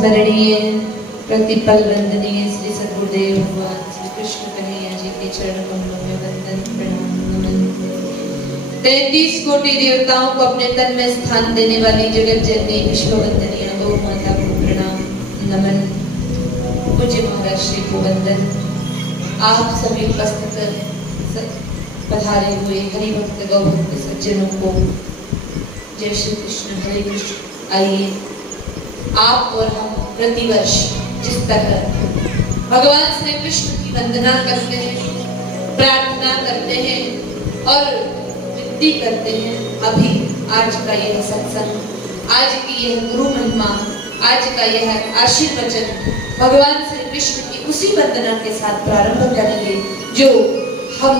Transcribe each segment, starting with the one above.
स्मरणीय प्रतिपल वंदनीय श्री सद्गुरुदेव भगवान श्री कृष्ण कन्हैया जी के चरण कमलों में वंदन प्रणाम नमन। 33 कोटि देवताओं को अपने तन में स्थान देने वाली जगत जननी विश्ववंदनीय गौ माता को प्रणाम नमन। पूज्य महाराज श्री को वंदन। आप सभी उपस्थित पधारे हुए हरि भक्त गौ भक्त सज्जनों को जय श्री कृष्ण, हरे कृष्ण। आइए आप और हम प्रतिवर्ष जिस तरह भगवान श्री कृष्ण की वंदना करते हैं, प्रार्थना करते हैं और विनती करते हैं, अभी आज का यह सत्संग, आज की यह गुरु महिमा, आज का यह आशीर्वचन भगवान श्री कृष्ण की उसी वंदना के साथ प्रारंभ करेंगे जो हम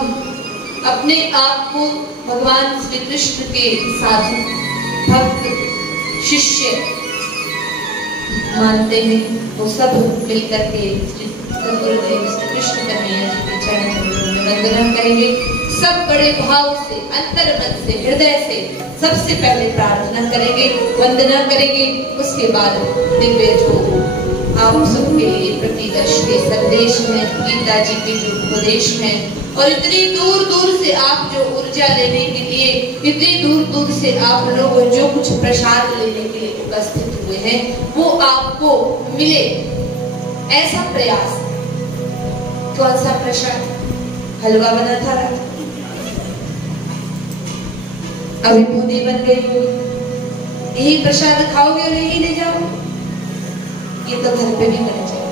अपने आप को भगवान श्री कृष्ण के साधु भक्त शिष्य मानते हैं। वो सब मिलकर के सदगुरुदेव श्री कृष्ण कन्हैया जी के चरण में वंदना करेंगे। सब बड़े भाव से, अंतर मन से, हृदय से सबसे पहले प्रार्थना करेंगे, वंदना करेंगे। उसके बाद दिव्य जो आप सबके लिए प्रतिवर्ष के संदेश हैं, गीता जी के जो उपदेश हैं, और इतनी दूर दूर से आप जो ऊर्जा लेने के लिए, इतनी दूर दूर से आप लोग जो कुछ प्रसाद लेने के लिए उपस्थित हुए हैं, वो आपको मिले, ऐसा प्रयास। कौन सा प्रसाद? हलवा बना था, अभी बूंदी बन गई होगी, यही प्रसाद खाओगे और यही ले जाओ, ये तो घर पे भी बना चाहिए।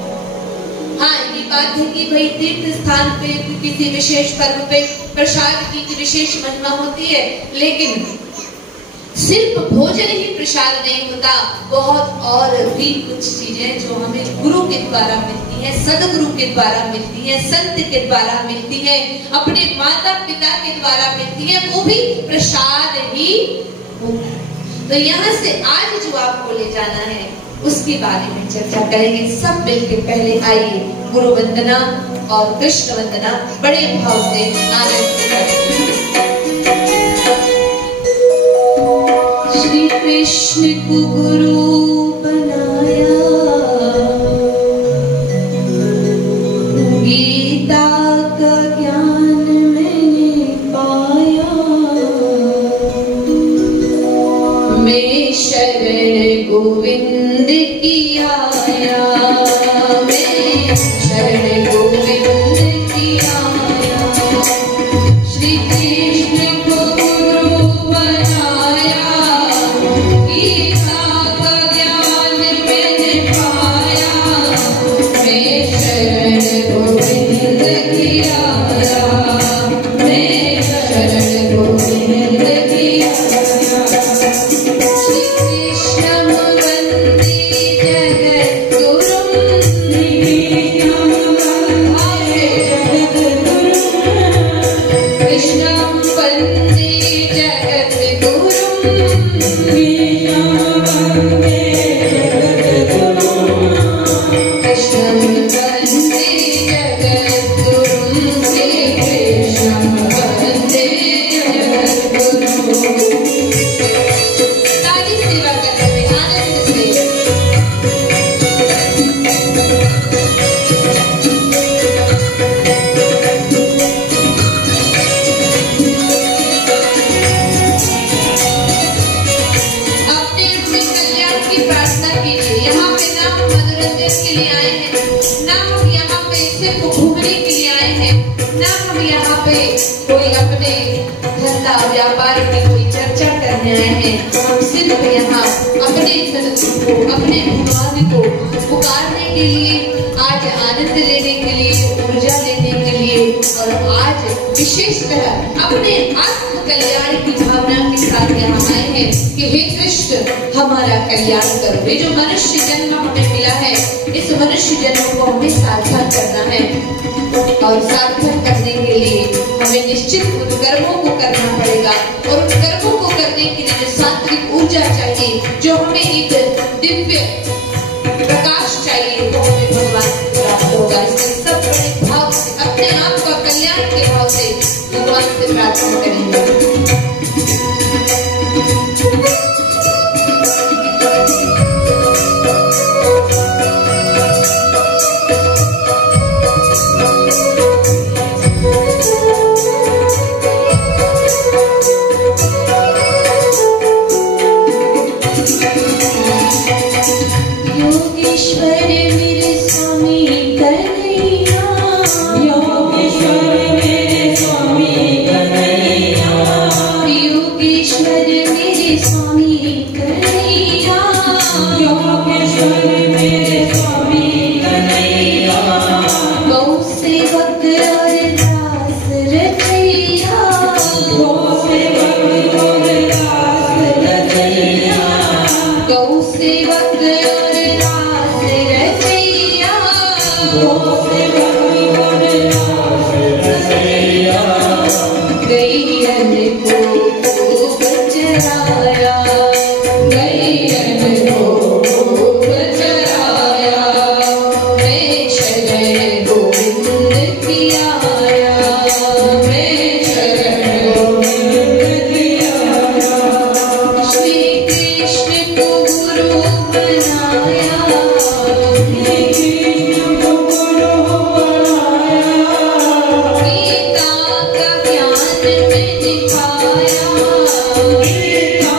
हाँ, ये बात है कि भाई तीर्थ स्थान पे किसी विशेष पर्व पे प्रसाद की विशेष महिमा होती है, लेकिन सिर्फ भोजन ही प्रसाद नहीं होता, बहुत और भी कुछ चीजें जो हमें गुरु के द्वारा मिलती हैं, सदगुरु के द्वारा मिलती हैं, संत के द्वारा मिलती हैं, अपने माता पिता के द्वारा मिलती हैं, वो भी प्रसाद ही होता है। तो यहाँ से आज जो आपको ले जाना है उसके बारे में चर्चा करेंगे। सब मिलकर पहले आइए गुरु वंदना और कृष्ण वंदना बड़े भाव से आनंद से करेंगे। श्री कृष्ण को गुरु बनाया, गीता का ज्ञान मैंने पाया, मैं शरण गोविंद की आया, मैं शरण गोविंद की आया। श्री कृष्ण को गुरु बनाया, गीता का ज्ञान मैंने पाया, मैं शरण गोविंद की आया, मैं शरण गोविंद की आया। श्री कृष्ण वंदे कोई अपने धंधा व्यापार की कोई चर्चा करने आए हैं, हम सिर्फ यहाँ अपने सदगुरु को, अपने भगवान को पुकारने के लिए, आज आनंद लेने के लिए, ऊर्जा लेने के लिए, और आज विशेषतः अपने आत्म कल्याण की भावना के साथ यहाँ आए हैं कि हे कृष्ण हमारा कल्याण करो। ये जो मनुष्य जन्म हमें मिला है, इस मनुष्य जन्म को हमें सार्थक करना है, और सार्थक करने के लिए हमें निश्चित उन कर्मों को करना पड़ेगा, और उन कर्मों को करने के लिए जो सात्विक ऊर्जा चाहिए, जो हमें एक दिव्य प्रकाश चाहिए, वो हमें भगवान से प्राप्त होगा। इसलिए सब बड़े भाव से, अपने आप का कल्याण के भाव से भगवान से प्रार्थना करेंगे। गीता का ज्ञान में दिखाया, गीता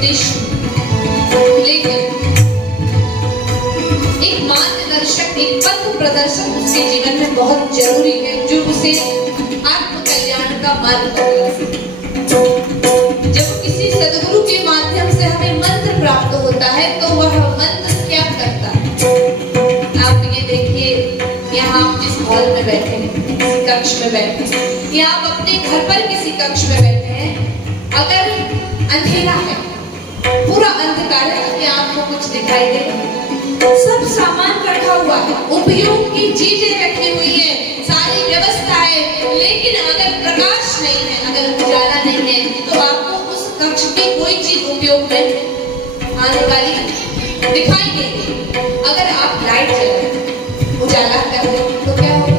उद्देश्य, लेकिन एक मार्गदर्शक, एक पथ प्रदर्शक उसके जीवन में बहुत जरूरी है, जो उसे आत्म कल्याण का मार्ग बताए। जब किसी सदगुरु के माध्यम से हमें मंत्र प्राप्त होता है तो वह मंत्र क्या करता है? आप ये देखिए, यहाँ आप जिस हॉल में बैठे हैं, किसी कक्ष में बैठे हैं, या आप अपने घर पर किसी कक्ष में बैठे हैं, अगर अंधेरा है, पूरा अंधकार है, कि आपको कुछ दिखाई दे, सब सामान रखा हुआ है, उपयोग की चीजें रखी हुई है, सारी व्यवस्था है, लेकिन अगर प्रकाश नहीं है, अगर उजाला नहीं है, तो आपको उस कक्ष की कोई चीज उपयोग में आने वाली दिखाई देगी। अगर आप लाइट जलाएं, उजाला कर दें, तो क्या होगा?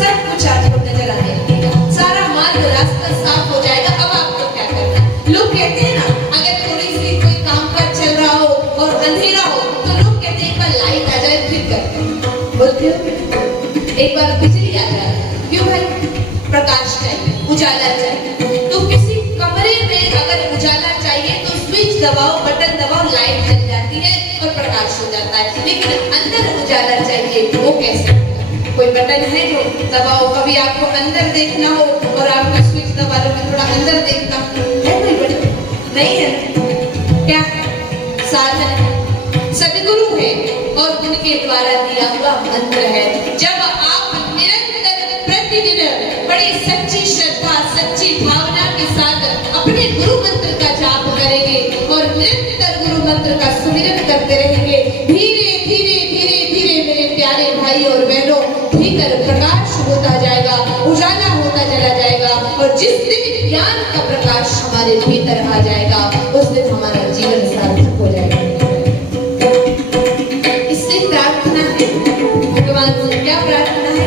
सब कुछ आपको नजर आने लगेगा, सारा मार्ग रास्ता साफ हो जाएगा। अब आपको क्या करना है? लोग कहते हैं ना, अगर थोड़ी सी कोई काम काज चल रहा हो और अंधेरा हो, तो लोग कहते हैं एक बार लाइट आ जाए फिर करते हैं, बोलते हो एक बार बिजली आ जाए, क्यों भाई? प्रकाश चाहिए, उजाला चाहिए। तो किसी कमरे में अगर उजाला चाहिए तो स्विच दबाओ, बटन दबाओ, लाइट जल जाती है और प्रकाश हो जाता है, लेकिन अंदर उजाला चाहिए, वो कैसे? कोई बटन है जो दबाओ, कभी आपको अंदर देखना हो और आपका स्विच दबा लो, मैं थोड़ा अंदर देखता हूँ, है कोई बटन? नहीं है। क्या है? साधन सदगुरु है और उनके द्वारा दिया हुआ मंत्र है। जब आप निरंतर प्रतिदिन बड़ी सच्ची श्रद्धा, सच्ची भावना के साथ अपने गुरु मंत्र का जाप करेंगे और निरंतर गुरु मंत्र का सुमिरन करते रहेंगे, धीरे धीरे धीरे धीरे मेरे प्यारे भाई और बहनों, भीतर प्रकाश होता जाएगा, उजाला होता चला जाएगा, और जिस दिन ज्ञान का प्रकाश हमारे भीतर आ जाएगा, उस दिन हमारा जीवन सार्थक हो जाएगा। इससे प्रार्थना है, भगवान से क्या प्रार्थना है?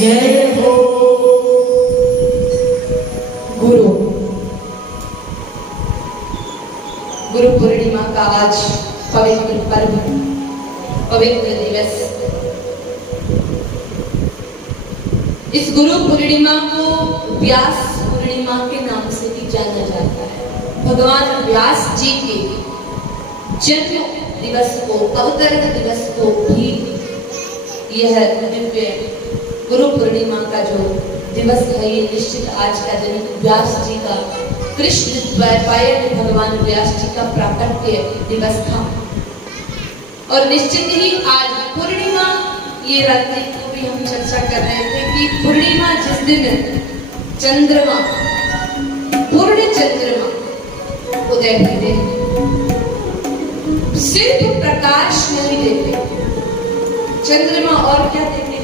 जय हो। गुरु पूर्णिमा का आज पवित्र पर्व, पवित्र दिवस। इस गुरु पूर्णिमा को व्यास पूर्णिमा के नाम से भी जाना जाता है। भगवान व्यास जी के जन्म दिवस को, अवतरण दिवस को भी यह दिव्य गुरु पूर्णिमा का जो दिवस है, ये निश्चित आज का दिन व्यास जी का, कृष्ण द्वैपायन भगवान व्यास जी का प्राकट्य दिवस था। और निश्चित ही आज पूर्णिमा, ये रात्रि को भी हम चर्चा कर रहे थे कि पूर्णिमा जिस दिन चंद्रमा, पूर्ण चंद्रमा उदय होते हैं, सिर्फ प्रकाश नहीं देते चंद्रमा, और क्या देते हैं?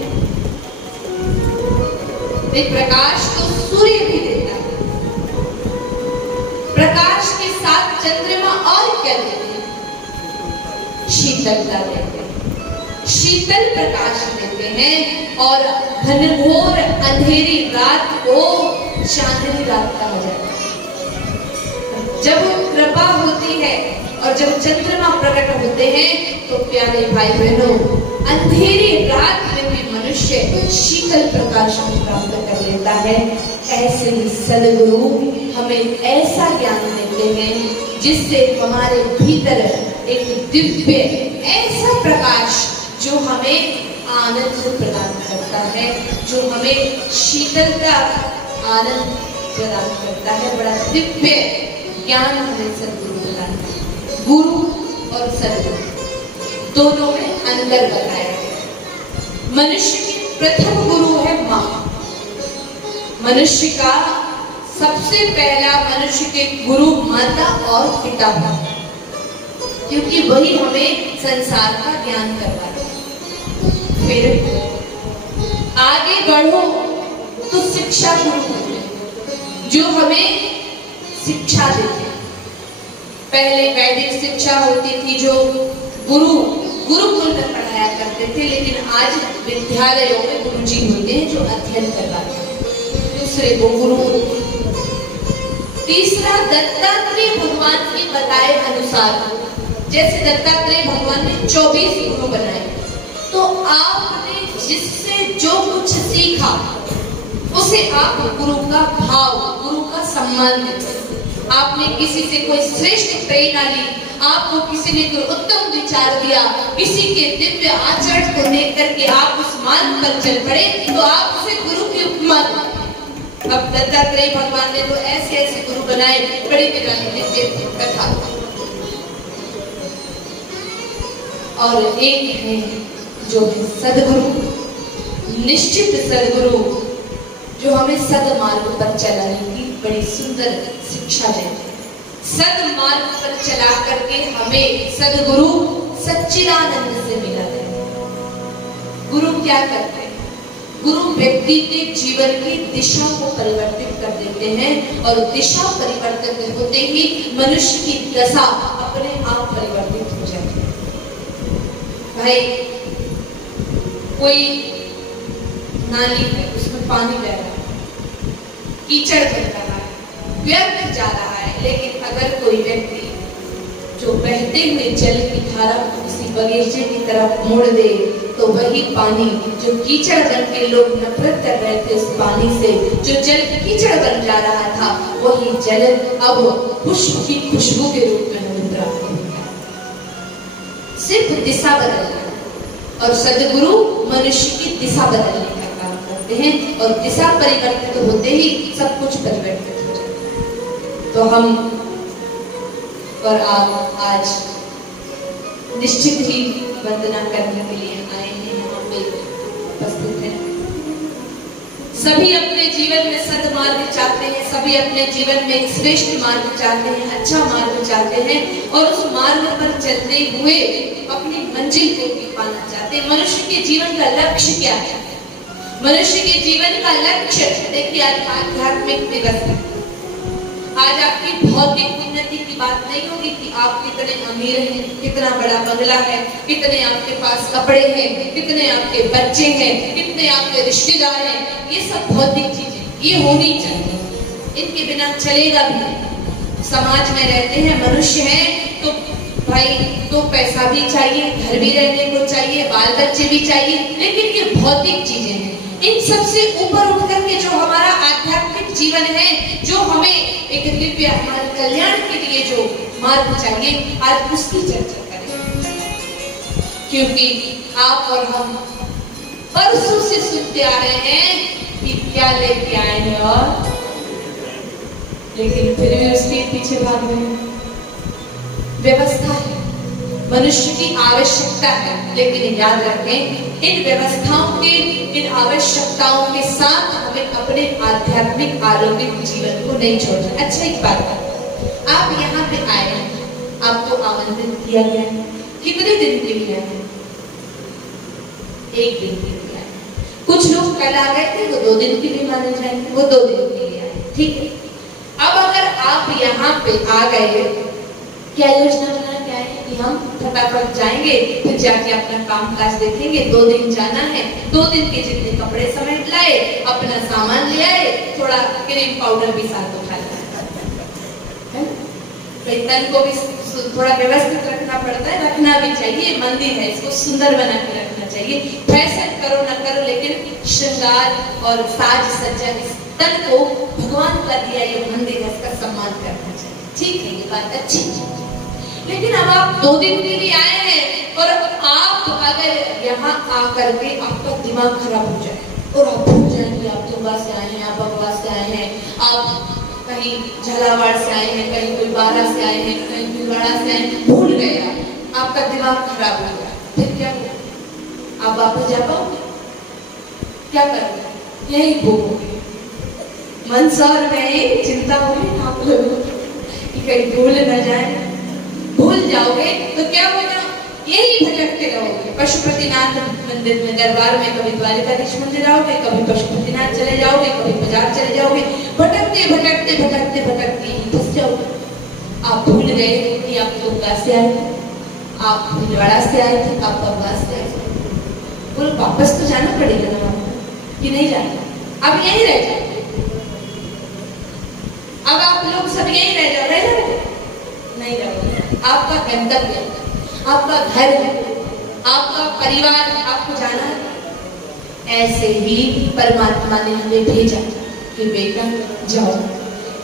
एक प्रकाश तो सूर्य भी देता है, प्रकाश के साथ चंद्रमा और क्या देते हैं? शीतलता देते हैं, शीतल प्रकाश देते हैं। और घनघोर अंधेरी रात को चांदनी रात कहा जाता है। जब कृपा होती है और जब चंद्रमा प्रकट होते हैं तो प्यारे भाई बहनों, अंधेरी रात में भी मनुष्य शीतल प्रकाश प्राप्त कर लेता है। ऐसे ही सद्गुरु हमें ऐसा ज्ञान देते हैं जिससे हमारे भीतर एक दिव्य ऐसा प्रकाश जो हमें आनंद प्रदान करता है, जो हमें शीतलता, आनंद प्रदान करता है। बड़ा दिव्य ज्ञान हमें सद्गुरु प्रदान करता है। गुरु और सद्गुरु दोनों में अंतर बताया गया। मनुष्य की प्रथम गुरु है माँ। मनुष्य का सबसे पहला मनुष्य के गुरु माता और पिता है, क्योंकि वही हमें संसार का ज्ञान करवाते हैं। फिर आगे बढ़ो तो शिक्षा गुरु होते हैं, जो हमें शिक्षा देते हैं। पहले वैदिक शिक्षा होती थी जो गुरुकुल में पढ़ाया करते थे, लेकिन आज विद्यालयों में गुरुजी होते हैं जो अध्ययन करवाते हैं। दूसरे को गुरु। तीसरा, दत्तात्रेय भगवान के बताए अनुसार, जैसे दत्तात्रेय भगवान ने 24 गुरु बनाए, तो आपने जिससे जो कुछ सीखा उसे आप गुरु का भाव, गुरु का सम्मान देते। आपने किसी से कोई श्रेष्ठ प्रेरणा ली, आपको किसी ने कोई उत्तम विचार दिया, किसी के दिव्य आचरण को देख करके आप उस मार्ग पर चल पड़े, तो आप उसे गुरु की उपमा देते। अब दत्तात्रेय भगवान ने तो ऐसे ऐसे गुरु बनाए, बड़ी निराली कथा। और एक है जो है सद्गुरु, निश्चित सद्गुरु, जो हमें सद्मार्ग पर चलाने की बड़ी सुंदर शिक्षा देते हैं। सद्मार्ग पर चला करके हमें सद्गुरु सच्चिदानंद से मिला है। गुरु क्या करते हैं? गुरु व्यक्ति के जीवन की दिशा को परिवर्तित कर देते हैं, और दिशा परिवर्तित होते ही मनुष्य की दशा अपने आप परिवर्तित हो जाती है। भाई, कोई नाली है, उसमें पानी बह रहा है, कीचड़ बन रहा है, व्यर्थ जा रहा है, लेकिन अगर कोई व्यक्ति जो बहते हुए जल की धारा को किसी बगीचे की तरफ मोड़ दे, तो वही पानी जो कीचड़ बन के लोग नफरत कर रहे थे, उस पानी से जो जल कीचड़ बन जा रहा था, वही जल अब पुष्प की खुशबू के रूप में हमें प्राप्त होता है। सिर्फ दिशा बदलना, और सद्गुरु मनुष्य की दिशा बदलने का काम करते हैं, और दिशा परिवर्तित होते ही सब कुछ परिवर्तित हो जाता है। तो हम और आप आज निश्चित ही वंदना करने के लिए आए हैं, यहाँ पे उपस्थित हैं। सभी अपने जीवन में सद्मार्ग चाहते हैं, सभी अपने जीवन में एक श्रेष्ठ मार्ग चाहते हैं, अच्छा मार्ग चाहते हैं, और उस मार्ग पर चलते हुए अपनी मंजिल को भी पाना चाहते हैं। मनुष्य के जीवन का लक्ष्य क्या है? मनुष्य के जीवन का लक्ष्य, देखिए आज आध्यात्मिक दिवस है। आज आपकी भौतिक उन्नति की बात नहीं होगी कि आप कितने अमीर हैं, कितना बड़ा बंगला है, कितने आपके पास कपड़े हैं, कितने आपके बच्चे हैं, जितने आपके रिश्तेदार हैं, ये सब भौतिक चीजें, ये होनी चाहिए, इनके बिना चलेगा भी नहीं। समाज में रहते हैं, मनुष्य हैं, तो भाई तो पैसा भी चाहिए, घर भी रहने को चाहिए, बाल बच्चे भी चाहिए, लेकिन ये भौतिक चीजें हैं। इन सबसे ऊपर उठ करके जो हमारा आध्यात्मिक जीवन है, जो हमें एक दिव्य हमारे कल्याण के लिए जो मार्ग चाहिए, आज उसकी चर्चा करें। क्योंकि आप और हम परसों से सुनते आ रहे हैं कि क्या लेके आए हैं, और लेकिन फिर भी उसके पीछे भाग रहे हैं। व्यवस्था है, मनुष्य की आवश्यकता है, लेकिन याद रखें इन व्यवस्थाओं के, इन आवश्यकताओं के साथ हमें अपने आध्यात्मिक आरोग्य जीवन को नहीं छोड़ना। अच्छा एक बात, आप यहाँ पे आए, आपको आमंत्रित किया गया है, कितने दिन के लिए आए? एक दिन के लिए आए। कुछ लोग कल आ गए थे, वो 2 दिन के लिए माने जाएंगे, वो 2 दिन के लिए आए, ठीक है। अब अगर आप यहाँ पे आ गए, क्या योजना बना के आए कि हम फटाफट जाएंगे, फिर जाके अपना काम काज देखेंगे, 2 दिन जाना है, 2 दिन के जितने कपड़े समेट लाए, अपना सामान ले आए, थोड़ा क्रीम पाउडर भी साथ उठा लिया, तन को भी थोड़ा व्यवस्थित रखना पड़ता है, रखना भी चाहिए, मंदिर है, इसको सुंदर बना के रखना चाहिए। फैशन करो ना करो, लेकिन श्रृंगार और साज सज्जा इस तन को भगवान का दिया ये मंदिर है, इसका सम्मान करना चाहिए, ठीक है, ये बात अच्छी है। लेकिन अब आप 2 दिन के लिए आए हैं, और आप अगर यहाँ आकर के आपका दिमाग खराब हो जाए और आप भूल जाएंगे आप तुंगा से आए हैं, आप बगवा से आए हैं, आप कहीं झालावाड़ से आए हैं, कहीं कोई बारा से आए हैं, कहीं भिलवाड़ा से आए हैं, भूल गए आपका दिमाग खराब हो गया, फिर क्या होगा? आप वापस जा पाओगे? क्या करोगे? यही भूलोगे, मन सौर में चिंता होगी आप लोगों की, कहीं भूल न जाए। भूल जाओगे तो क्या होगा? यही भटकते रहोगे। पशुपतिनाथ मंदिर में, दरबार में, कभी द्वारिकाधीश मंदिर आओगे, कभी पशुपतिनाथ चले जाओगे, कभी बाजार चले जाओगे, भटकते भटकते भटकते भटकते फंस जाओगे। आप भूल गए कि आप तुंगा से आए थे, आप भिलवाड़ा से आए थे, आप बगवा से आए थे। बोलो वापस तो जाना पड़ेगा ना कि नहीं जाना? अब यही रह जाओगे, अब आप लोग सब यही रह जाओगे, नहीं रहोगे। आपका गंतव्य, आपका घर है, आपका परिवार, आपको जाना है। ऐसे ही परमात्मा ने हमें भेजा कि बेटा जाओ,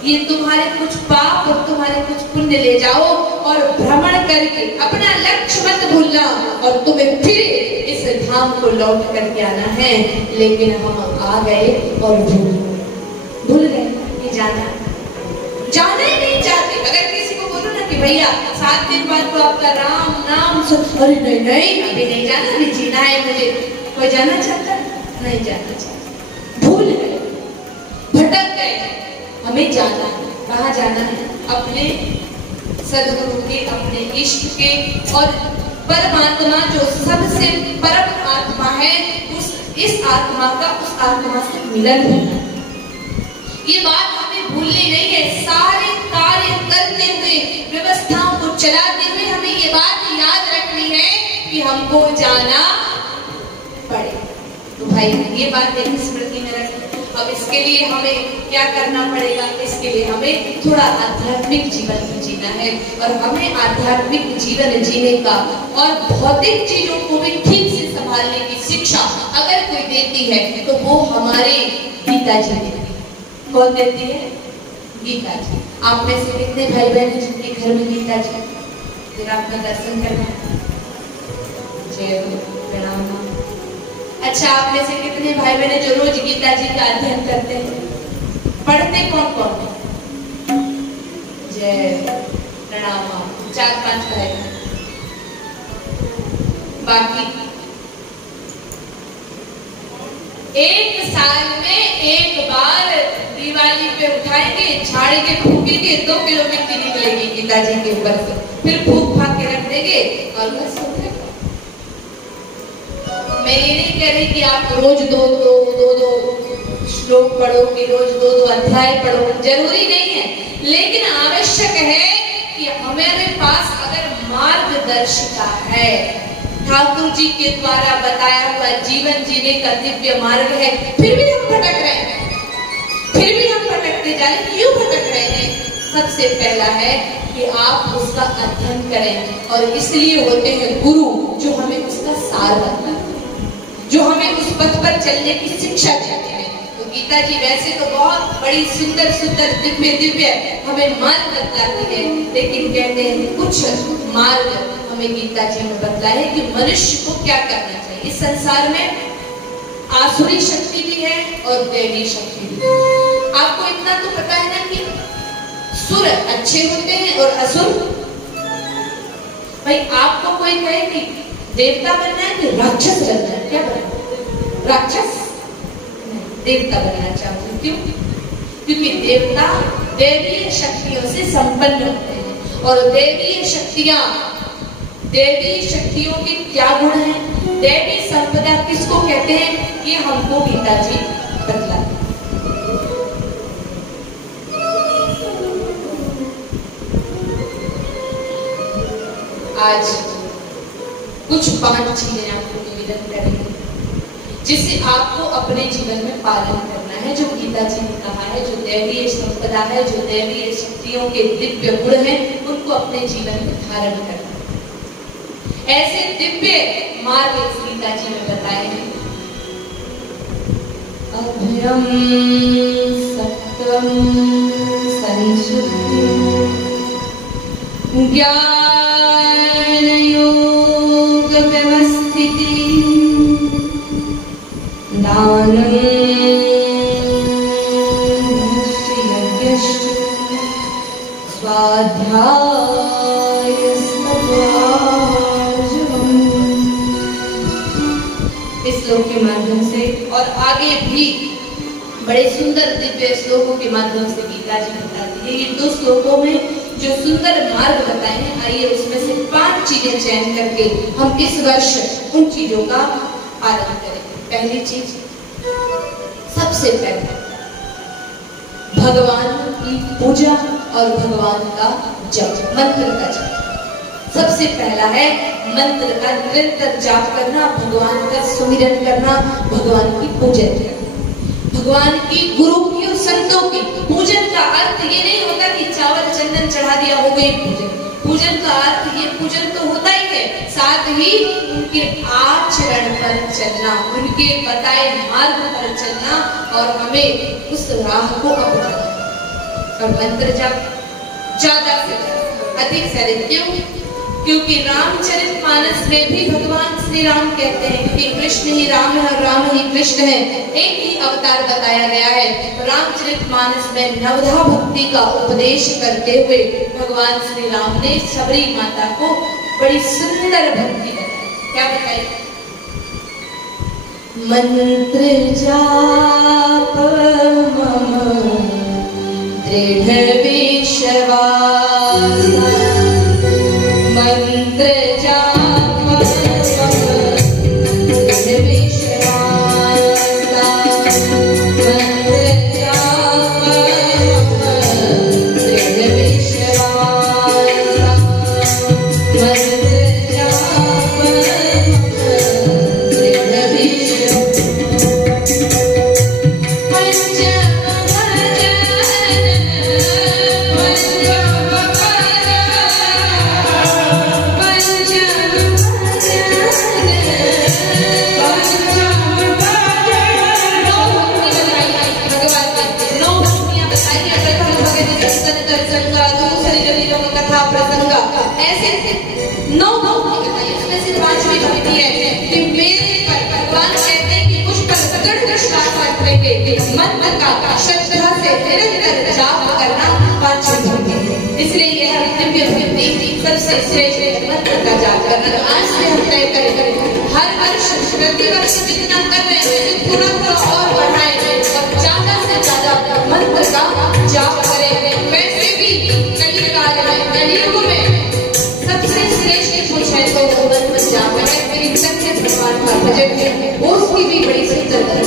ये तुम्हारे कुछ पाप और तुम्हारे कुछ पुण्य ले जाओ, और भ्रमण करके अपना लक्ष्य मत भूलना, और तुम्हें फिर इस धाम को लौट करके आना है। लेकिन हम आ गए और भूल गए कि जाना ही नहीं चाहते। अगर किसी को बोलो ना कि भैया 7 दिन बाद तो आपका राम नाम, अरे नहीं अभी नहीं जाना, अभी जीना है मुझे। कोई जाना चाहता है? नहीं जाना चाहता। भूल गए, भटक गए। हमें जाना है, कहाँ जाना है? अपने सदगुरु के, अपने इष्ट के, और परमात्मा जो सबसे परम आत्मा है, इस आत्मा का उस आत्मा से मिलन होना। ये बात हमें भूलनी नहीं है। सारे कार्य करते हुए, व्यवस्थाओं को चलाते हुए हमें ये बात याद रखनी है कि हमको जाना पड़े। तो भाई ये बात एक स्मृति में रखें। अब इसके लिए हमें क्या करना पड़ेगा? इसके लिए हमें थोड़ा आध्यात्मिक जीवन जीना है, और हमें आध्यात्मिक जीवन जीने का और भौतिक चीजों को भी ठीक से संभालने की शिक्षा अगर कोई देती है तो वो हमारे गीता जी देती है। कौन देती है? गीता जी। आप में से कितने भाई बहन हैं जिनके घर में गीता जी? फिर आपका दर्शन करना है। जय हो, प्रणाम। अच्छा, आप में से कितने भाई बहन हैं जो रोज गीता जी का अध्ययन करते हैं? पढ़ते कौन कौन है? जय प्रणाम। 4-5 भाई। बाकी 1 साल में 1 बार दिवाली पे उठाएंगे, झाड़ेंगे, फूकेंगे, 2 किलो मिट्टी निकलेगी गीता जी के ऊपर से, फिर फूक फाक के रख देंगे और बस हो गया। मैं ये नहीं कह रही कि आप रोज दो श्लोक पढ़ो, कि रोज 2 अध्याय पढ़ो, जरूरी नहीं है, लेकिन आवश्यक है कि हमारे पास अगर मार्गदर्शिका है ठाकुर जी के द्वारा बताया हुआ जीवन जीने का दिव्य मार्ग है, फिर भी हम भटक रहे हैं, फिर भी हम भटकते जा रहे हैं। क्यों भटक रहे हैं? सबसे पहला है कि आप उसका अध्ययन करें, और इसलिए होते हैं गुरु जो हमें उसका सार बताते हैं, जो हमें उस पथ पर चलने की शिक्षा देते हैं। तो गीता जी वैसे तो बहुत बड़ी सुंदर सुंदर दिव्य दिव्य हमें मार्ग बतलाती है, लेकिन कहते हैं कुछ मार्ग हमें गीता जी में बतला है कि मनुष्य को क्या करना चाहिए। इस संसार में आसुरी शक्ति भी है और दैवी शक्ति भी है। आपको इतना तो पता है ना कि सुर अच्छे होते हैं और असुर। भाई आपको कोई कहे कि देवता बनना है कि राक्षस बनना है, क्या बनना है? राक्षस? देवता बनना चाहते हैं। क्यों? क्योंकि देवता दैवीय शक्तियों से संपन्न होते हैं, और दैवीय शक्तियों के क्या गुण हैं, दैवी संपदा किसको कहते हैं, ये हमको गीता जी बतलाते हैं। आज कुछ 5 चीजें आपको निवेदन करेंगे जिसे आपको अपने जीवन में पालन करना है, जो गीता जी ने कहा है, जो दैवीय संपदा है, जो दैवीय शक्तियों के दिव्य गुण हैं, उनको अपने जीवन में धारण करना है। ऐसे दिव्य मार्ग गीता जी में बताए हैं। अभयम सत्वम संशुद्धि ज्ञान योग व्यवस्थिति दानं यज्ञश्च स्वाध्याय इस श्लोक के माध्यम से और आगे भी बड़े सुंदर दिव्य श्लोकों के माध्यम से गीता जी बताती है। ये 2 श्लोकों में जो सुंदर मार्ग बताए हैं, आइए उसमें से 5 चीजें चयन करके हम इस वर्ष उन चीजों का पालन करेंगे। पहली चीज, सबसे पहले भगवान की पूजा और भगवान का जप, मंत्र का जप। सबसे पहला है मंत्र का निरंतर जाप करना, भगवान का सुमिरन करना, भगवान की पूजन करना, भगवान की, गुरु की और संतों की। पूजन का अर्थ ये नहीं होता कि चावल चंदन चढ़ा दिया हो गई पूजन। पूजन का अर्थ ये पूजन तो होता ही है, साथ ही उनके आचरण पर चलना, उनके बताए मार्ग पर चलना और हमें उस राह को अपनाना। और मंत्र जाप ज्यादा से अधिक से अधिक। क्यों? क्योंकि रामचरितमानस में भी भगवान श्री राम कहते हैं, क्योंकि कृष्ण ही राम है और राम ही कृष्ण है, एक ही अवतार बताया गया है। तो रामचरितमानस में नवधा भक्ति का उपदेश करते हुए भगवान श्री राम ने शबरी माता को बड़ी सुंदर भक्ति बताई। क्या बताई? मंत्र जाप मम दृढ़ विश्वास, मंत्र जाप दृढ़ विश्वास, मंत्र जाप दृढ़ विश्वास, मंत्र जाप दृढ़ विश्वास। मंत्र का श्रद्धा से निरंतर जाप करना 5 भक्ति है। इसलिए यह दिव्य भक्ति सबसे श्रेष्ठ मंत्र का जाप करना। तो आज से हम तय करें, हर वर्ष प्रतिवर्ष जितना कर रहे हैं पूरा और बढ़ाएं और ज्यादा से ज्यादा मंत्र का जाप करें। वैसे भी कलिकाल में, कलियुग में सबसे श्रेष्ठ कुछ है तो वो मंत्र जाप है। मेरी सत्य भगवान का भजन है, उसकी भी बड़ी सुंदर है।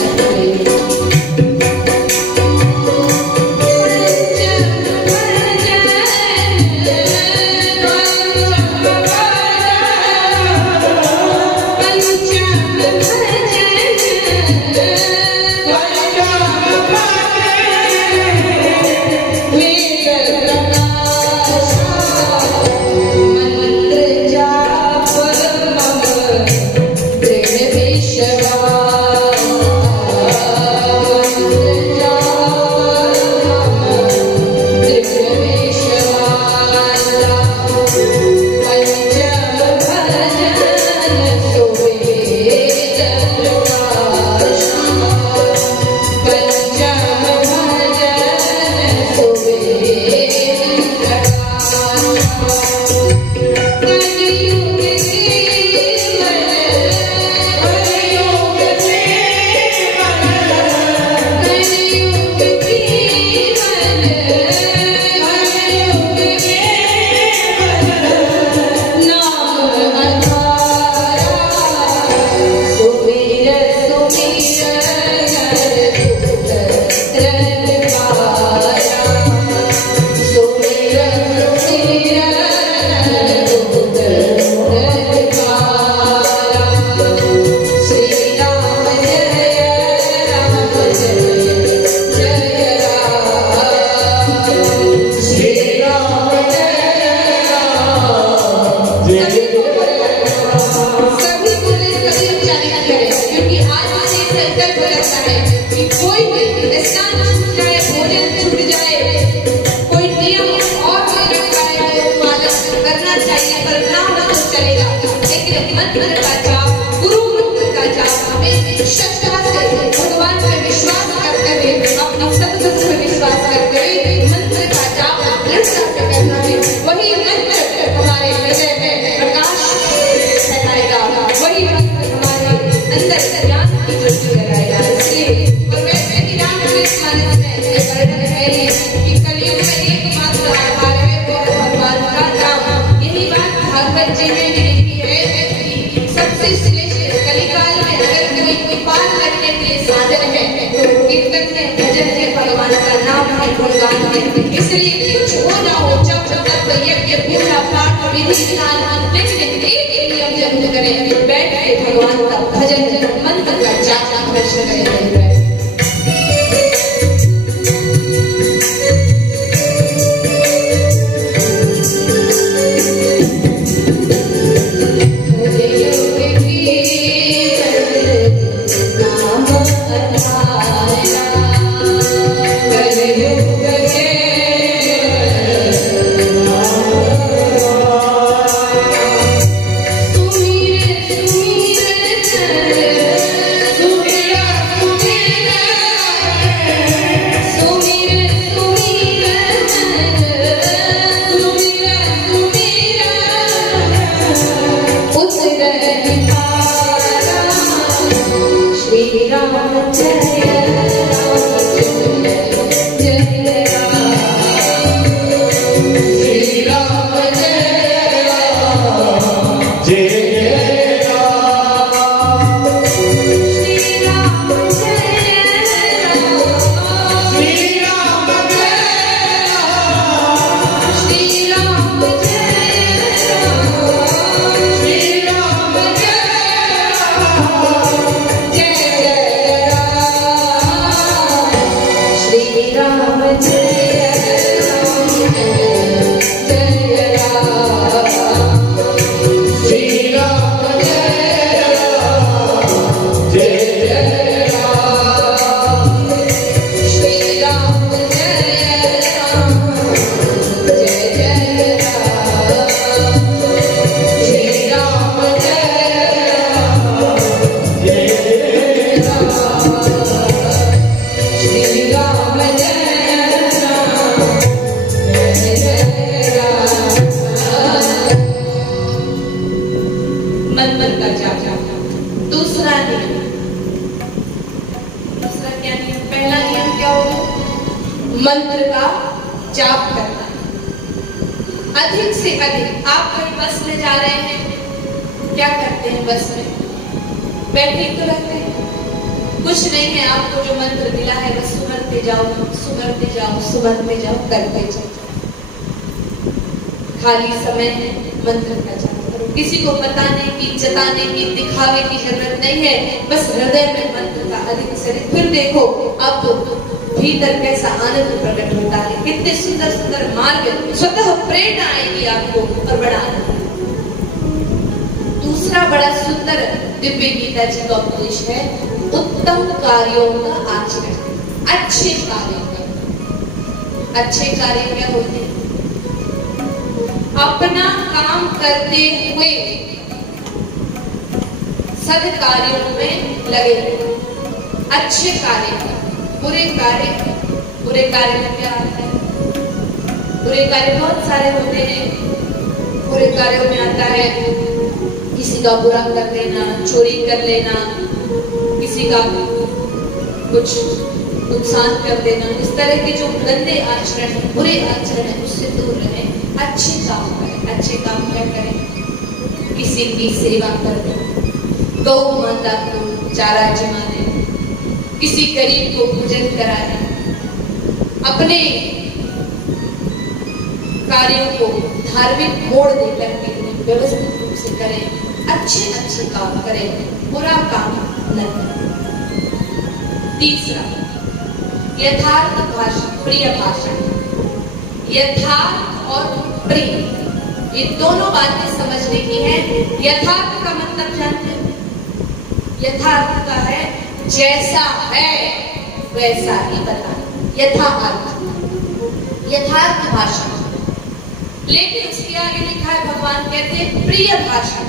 है कि कोई भी स्नान छूट जाए, भोजन छूट जाए, कोई नियम और ले रखा है तो पालन करना चाहिए, पर ना हो तो चलेगा, लेकिन मंत्र का जाप, गुरु मंत्र का जाप हमें श्रद्धा से भगवान पे विश्वास करते हुए, अपनी सतगुरु पे विश्वास करते हुए मंत्र का जाप दृढ़ता से करना है। वही मंत्र हमारे हृदय में प्रकाश फैलाएगा, वही मंत्र हमारे अंदर ज्ञान की ज्योति लगाएगा। इसलिए परमेश्वर की रामचरितमानस में ये वर्णन है कि कलयुग में एकमात्र आधार है वो भगवान का नाम। यही बात भागवत जी में भी लिखी है कि सबसे श्रेष्ठ कलिकाल में अगर कोई पार करने के लिए साधन है तो कीर्तन है, भजन है, भगवान का नाम है, गुणगान है। इसलिए कुछ हो ना हो, जब तक यज्ञ पूजा पाठ विधि विधान, लेकिन एक नियम जरूर करें, बैठ के भगवान का भजन मंत्र का जाप दर्शन करें। मंत्र का जाप करना। अधिक से अधिक आप कोई बस में जा रहे हैं, क्या करते हैं बस में? बैठे तो रहते हैं, कुछ नहीं है, आपको जो मंत्र मिला है बस सुमरते जाओ, सुमरते जाओ, सुमरते जाओ, करते जाओ। खाली समय है, मंत्र का जाप करो। किसी को बताने की, जताने की, दिखावे की जरूरत नहीं है, बस हृदय में मंत्र का अधिक से अधिक। फिर देखो अब भीतर कैसा आनंद प्रकट होता है, कितने सुंदर सुंदर मार्ग, स्वतः प्रेरणा आएगी आपको और बड़ा आनंद। दूसरा बड़ा सुंदर दिव्य गीता जी का उपदेश है उत्तम कार्यों का आचरण, अच्छे कार्य का। अच्छे कार्य क्या होते हैं? अपना काम करते हुए सद कार्यों में लगे, अच्छे कार्य। बुरे कार्य में क्या आता है? बुरे कार्य बहुत सारे होते हैं। बुरे कार्यों में आता है किसी का बुरा कर देना, चोरी कर लेना, किसी का कुछ नुकसान कर देना। इस तरह के जो गंदे आचरण, बुरे आचरण है, उससे दूर रहें, अच्छे काम करें। अच्छे काम क्या करें? किसी की सेवा करें, गौ माता को चारा जमा दें, किसी गरीब को भोजन कराएं, अपने कार्यों को धार्मिक मोड़ देकर के व्यवस्थित रूप से करें, अच्छे काम करें, बुरा काम न करें। तीसरा, यथार्थ भाषण, प्रिय भाषण। यथार्थ और प्रिय, ये दोनों बातें समझने की है। यथार्थ का मतलब जानते हैं? यथार्थ का है जैसा है वैसा ही बताना, यथार्थ भाषा। लेकिन उसके आगे लिखा है, भगवान कहते हैं प्रिय भाषा,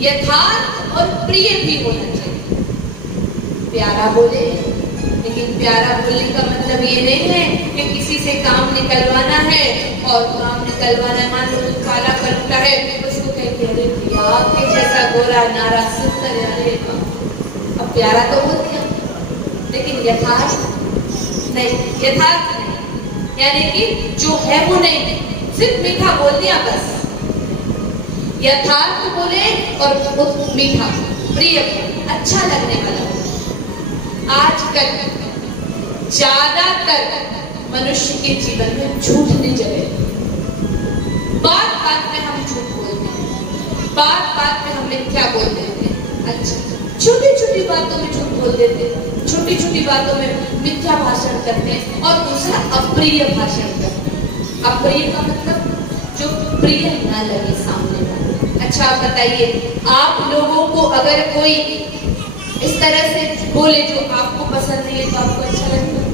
यथार्थ और प्रिय भी होना चाहिए। प्यारा बोले, लेकिन प्यारा बोलने का मतलब ये नहीं है कि किसी से काम निकलवाना है, और काम निकलवाना है, मान लो तो काला करता है, उसको कहते हैं अरे भैया आपके जैसा गोरा नारा सुंदर, अरे अब प्यारा तो हो गया, लेकिन यथार्थ नहीं, यथार्थ नहीं, यानी कि जो है वो नहीं, सिर्फ मीठा बोल दिया बस। यथार्थ बोले और मीठा, प्रिय, अच्छा लगने वाला। आजकल ज्यादातर मनुष्य के जीवन में झूठ ने जगह, बात बात में हम झूठ बोलते हैं, बात बात में हम मिथ्या बोल देते हैं। अच्छा, छोटी छोटी बातों में झूठ बोल देते हैं, छोटी छोटी बातों में मिथ्या भाषण करते हैं। और दूसरा अप्रिय भाषण करते हैं। अप्रिय का मतलब जो प्रिय ना लगे सामने वाला। अच्छा आप बताइए, आप लोगों को अगर कोई इस तरह से बोले जो आपको पसंद नहीं है तो आपको अच्छा लगेगा?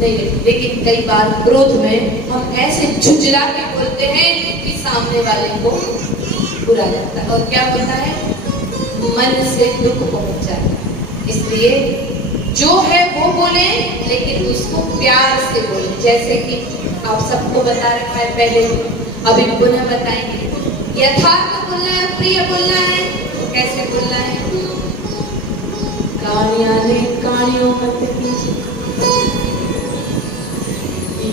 नहीं, लेकिन कई बार क्रोध में हम ऐसे झुंझला के बोलते हैं कि सामने वाले को बुरा लगता है, और क्या होता है, मन से दुख पहुंच जाता है। इसलिए जो है वो बोले, लेकिन उसको प्यार से बोले। जैसे कि आप सबको बता रखा है पहले, अभी पुनः बताएंगे। यथार्थ बोलना है, प्रिय बोलना है, तो कैसे बोलना है? कहानियों मत कीजिए,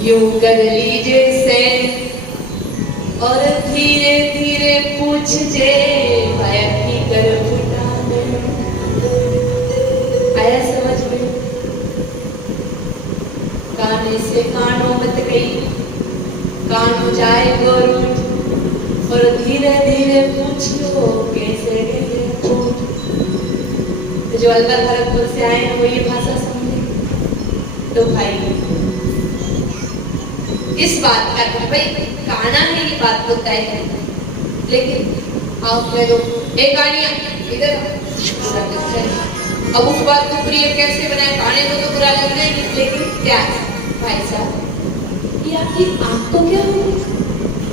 यूं कर लीजिए से, और धीरे धीरे पूछिए भय की कर फुटा दे। आया समझ में? काने से कानों मत गई, कानों जाए गोरूठ, और धीरे धीरे पूछियो कैसे गए फूट। तो जो अलवर भरतपुर से आए हैं वो ये भाषा समझे तो भाई इस बात का तो भाई गाना है, ये बात तो तय है। लेकिन आप कह दो एक गानिया इधर, अब उस बात को प्रिय कैसे बनाए? गाने को तो बुरा लग रहा है, लेकिन क्या भाई साहब ये आपकी आंख तो क्या हो,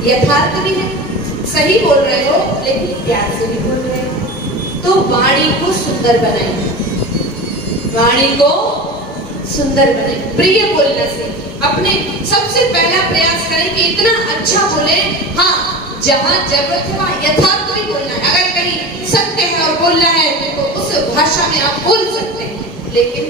यथार्थ भी है, सही बोल रहे हो, लेकिन प्यार से भी बोल रहे हो। तो वाणी को सुंदर बनाइए, वाणी को सुंदर बनाइए, प्रिय बोलने से अपने सबसे पहला प्रयास करें कि इतना अच्छा बोले। हाँ, जहाँ जरूरत है वहाँ यथार्थ भी बोलना है। अगर कहीं सत्य है और बोलना है तो उस भाषा में आप बोल सकते हैं, लेकिन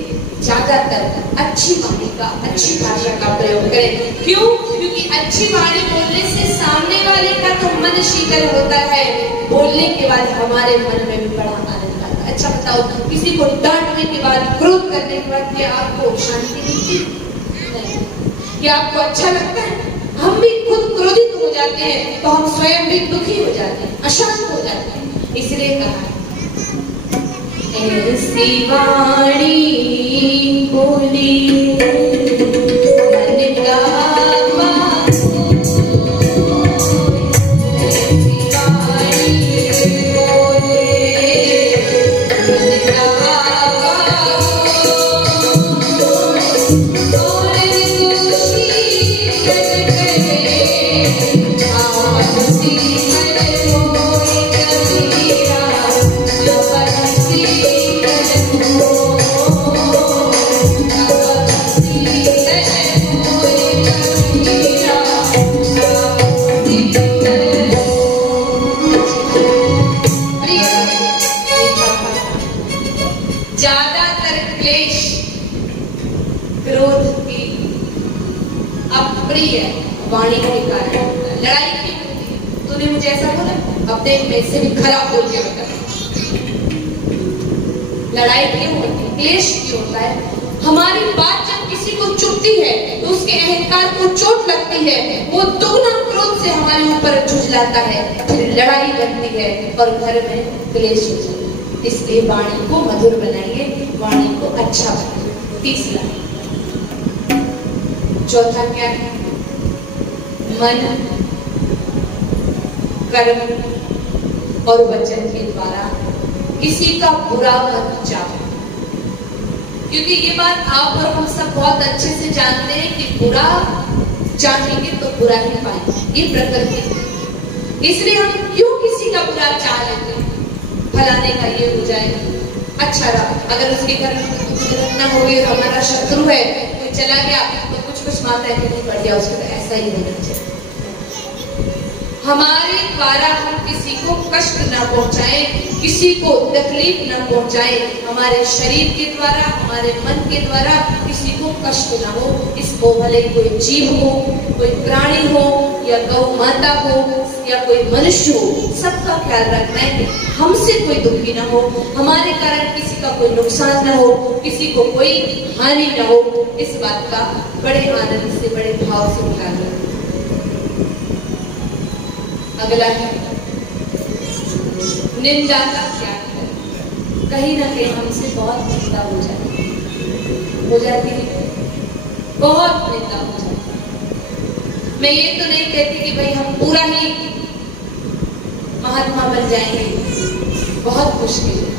ज्यादातर अच्छी वाणी का, अच्छी भाषा का प्रयोग करें। क्यों? क्योंकि अच्छी वाणी बोलने से सामने वाले का तो मन शीतल होता है, बोलने के बाद हमारे मन में भी बड़ा आनंद आता है। अच्छा बताओ, किसी को डांटने के बाद, क्रोध करने के बाद क्या आपको शांति मिलती है? क्या आपको अच्छा लगता है? हम भी खुद क्रोधित हो जाते हैं तो हम स्वयं भी दुखी हो जाते हैं, अशांत हो जाते हैं। इसलिए कहा ऐसी वाणी बोली मन का वाणी के कारण लड़ाई क्यों होती है? तूने मुझे ऐसा बोला, अब देख मैं इससे भी खराब बोल के बता। लड़ाई क्यों होती है? क्लेश क्यों होता है? हमारी बात जब किसी को चुभती है तो उसके अहंकार को चोट लगती है, वो दुगना क्रोध से हमारे ऊपर झुंझलाता है, फिर लड़ाई बनती है और घर में क्लेश हो जाता है। इसलिए वाणी को मधुर बनाइए, वाणी को अच्छा बनाइए। तीसरा, चौथा क्या है? मन, कर्म और वचन के द्वारा किसी का बुरा मत चाहो। क्योंकि ये बात आप और हम सब बहुत अच्छे से जानते हैं कि बुरा चाहेंगे तो बुरा ही पाएंगे, ये प्रकृति है। इसलिए हम क्यों किसी का बुरा चाह लेते हैं, फलाने का ये हो जाएगा, अच्छा रहा, अगर उसके घर में कुछ घटना हो गई, हमारा शत्रु है, कोई चला गया तो कुछ माता है पड़ गया, उसको तो ऐसा ही होना चाहिए। हमारे द्वारा हम किसी को कष्ट न पहुंचाए, किसी को तकलीफ न पहुंचाए, हमारे शरीर के द्वारा, हमारे मन के द्वारा किसी को कष्ट न हो। इसको भले कोई जीव हो, कोई प्राणी हो, या गौ माता हो, या कोई मनुष्य हो, सबका ख्याल रखना है कि हमसे कोई दुखी न हो, हमारे कारण किसी का कोई नुकसान न हो, किसी को कोई हानि न हो। इस बात का बड़े आनंद से, बड़े भाव से ख्याल रखना। अगला है निंदा का त्याग करें। कहीं ना कहीं हमसे बहुत निंदा हो जाती है, बहुत निंदा हो जाती है। मैं ये तो नहीं कहती कि भाई हम पूरा ही महात्मा बन जाएंगे, बहुत मुश्किल है।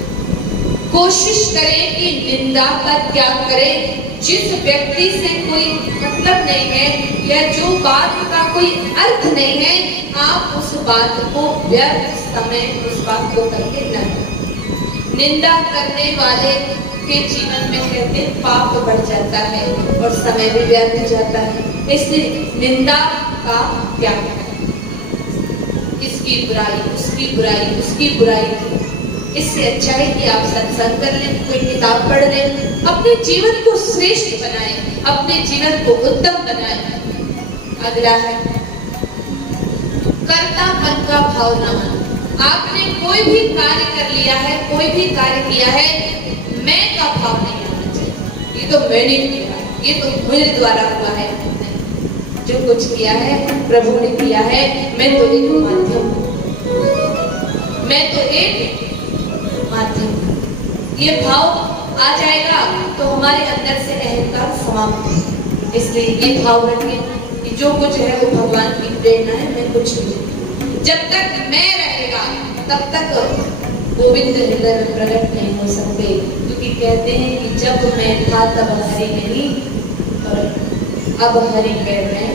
कोशिश करें कि निंदा का त्याग करें। जिस व्यक्ति से कोई मतलब नहीं है या जो बात का कोई अर्थ नहीं है, आप उस बात को व्यर्थ समय उस बात को करके न करें। निंदा करने वाले के जीवन में कहते पाप बढ़ जाता है और समय भी व्यर्थ जाता है। इसलिए निंदा का त्याग करें। इसकी बुराई, उसकी बुराई, उसकी बुराई, इससे अच्छा है कि आप सत्संग कर लें, कोई किताब पढ़ लें, अपने जीवन को श्रेष्ठ बनाएं, अपने जीवन को उत्तम बनाएं। अगला है कर्तापन का भाव न आना। आपने कोई भी कार्य कर लिया है, कोई भी कार्य किया है, मैं का भाव नहीं आना चाहिए। ये तो मैंने किया है, ये तो मेरे द्वारा हुआ है। जो कुछ किया है प्रभु ने किया है, मैं तो एक माध्यम हूं, मैं तो एक माध्यम। ये भाव आ जाएगा तो हमारे अंदर से अहंकार समाप्त है। इसलिए ये भाव रखें कि जो कुछ है वो भगवान की प्रेरणा है, मैं कुछ नहीं। जब तक मैं रहेगा तब तक गोविंद हृदय में प्रकट नहीं हो सकते, क्योंकि कहते हैं कि जब मैं था तब हरि नहीं और अब हरि है मैं।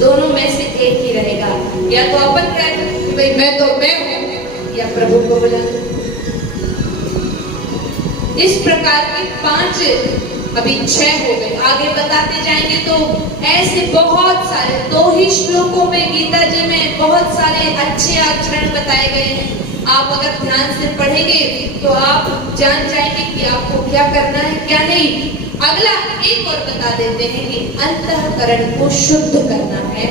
दोनों में से एक ही रहेगा। या तो अपन कहें कि भाई मैं तो मैं हूं, या प्रभु को बुला। इस प्रकार के 5 अभी 6 हो गए, आगे बताते जाएंगे तो ऐसे बहुत सारे, 2 ही श्लोकों में गीता जी में बहुत सारे अच्छे आचरण बताए गए हैं। आप अगर ध्यान से पढ़ेंगे तो आप जान जाएंगे कि आपको क्या करना है, क्या नहीं। अगला एक और बता देते हैं कि अंतःकरण को शुद्ध करना है,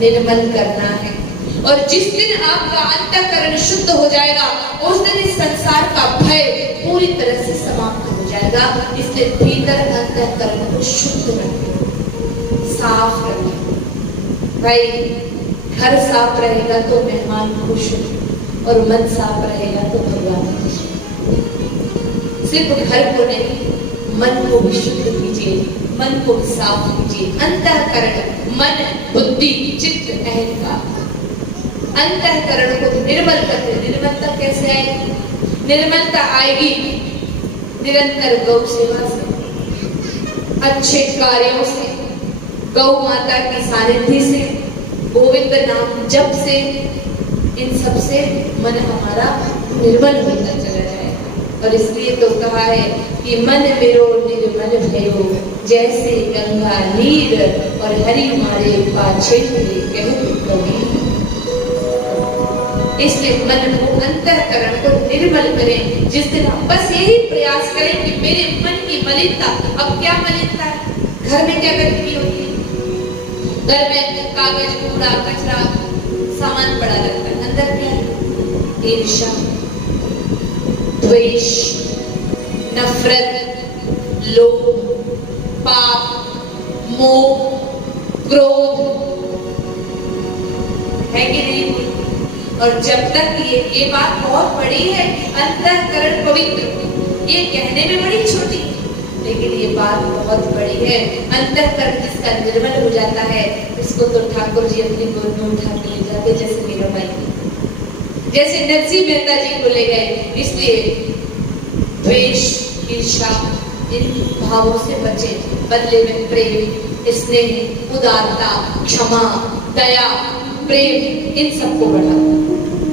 निर्मल करना है। और जिस दिन आपका अंतःकरण शुद्ध हो जाएगा, उस दिन इस संसार का भय पूरी तरह से समाप्त हो जाएगा। इसलिए भीतर अंतःकरण को शुद्ध रखें, साफ रखें। भाई घर साफ रहेगा तो मेहमान खुश हो, और मन साफ रहेगा तो भगवान खुश। सिर्फ घर को नहीं, मन को भी शुद्ध कीजिए, मन को भी साफ कीजिए। अंतःकरण, मन, बुद्धि, चित्त, अहंकार, अंतःकरण को निर्मल करते। निर्मलता कैसे आएगी? निर्मलता आएगी निरंतर गौ सेवा से, अच्छे कार्यों से, गौ माता की सानिध्य से, गोविंद नाम जप से, इन सब से मन हमारा निर्मल होता चला जाएगा। और इसलिए तो कहा है कि मन मेरो निर्मल भयो, जैसे गंगा नीर, और हरि मारे पाछे कहत कबीर। इसलिए मन को, अंतःकरण को निर्मल करें। जिस दिन हम बस यही प्रयास करें कि मेरे मन की मलिनता, अब क्या मलिनता है? घर में क्या गंदगी होती है? घर में कागज, कूड़ा, कचरा, सामान पड़ा रहता है। अंदर क्या है? ईर्ष्या, द्वेष, नफरत, लोभ, पाप, मोह, क्रोध, है कि नहीं? और जब तक ये बात बहुत बड़ी है कि अंतःकरण पवित्र, ये कहने में बड़ी छोटी, लेकिन ये बात बहुत बड़ी है। अंतःकरण जिसका निर्मल हो जाता है, उसको तो ठाकुर जी अपनी गोद में उठा के ले जाते, जैसे मीराबाई, जैसे नरसिंह मेहता जी को ले गए। इसलिए द्वेष, ईर्ष्या इन भावों से बचे। बदले में प्रेम, स्नेह, उदारता, क्षमा, दया, प्रेम इन सबको बढ़ाइए।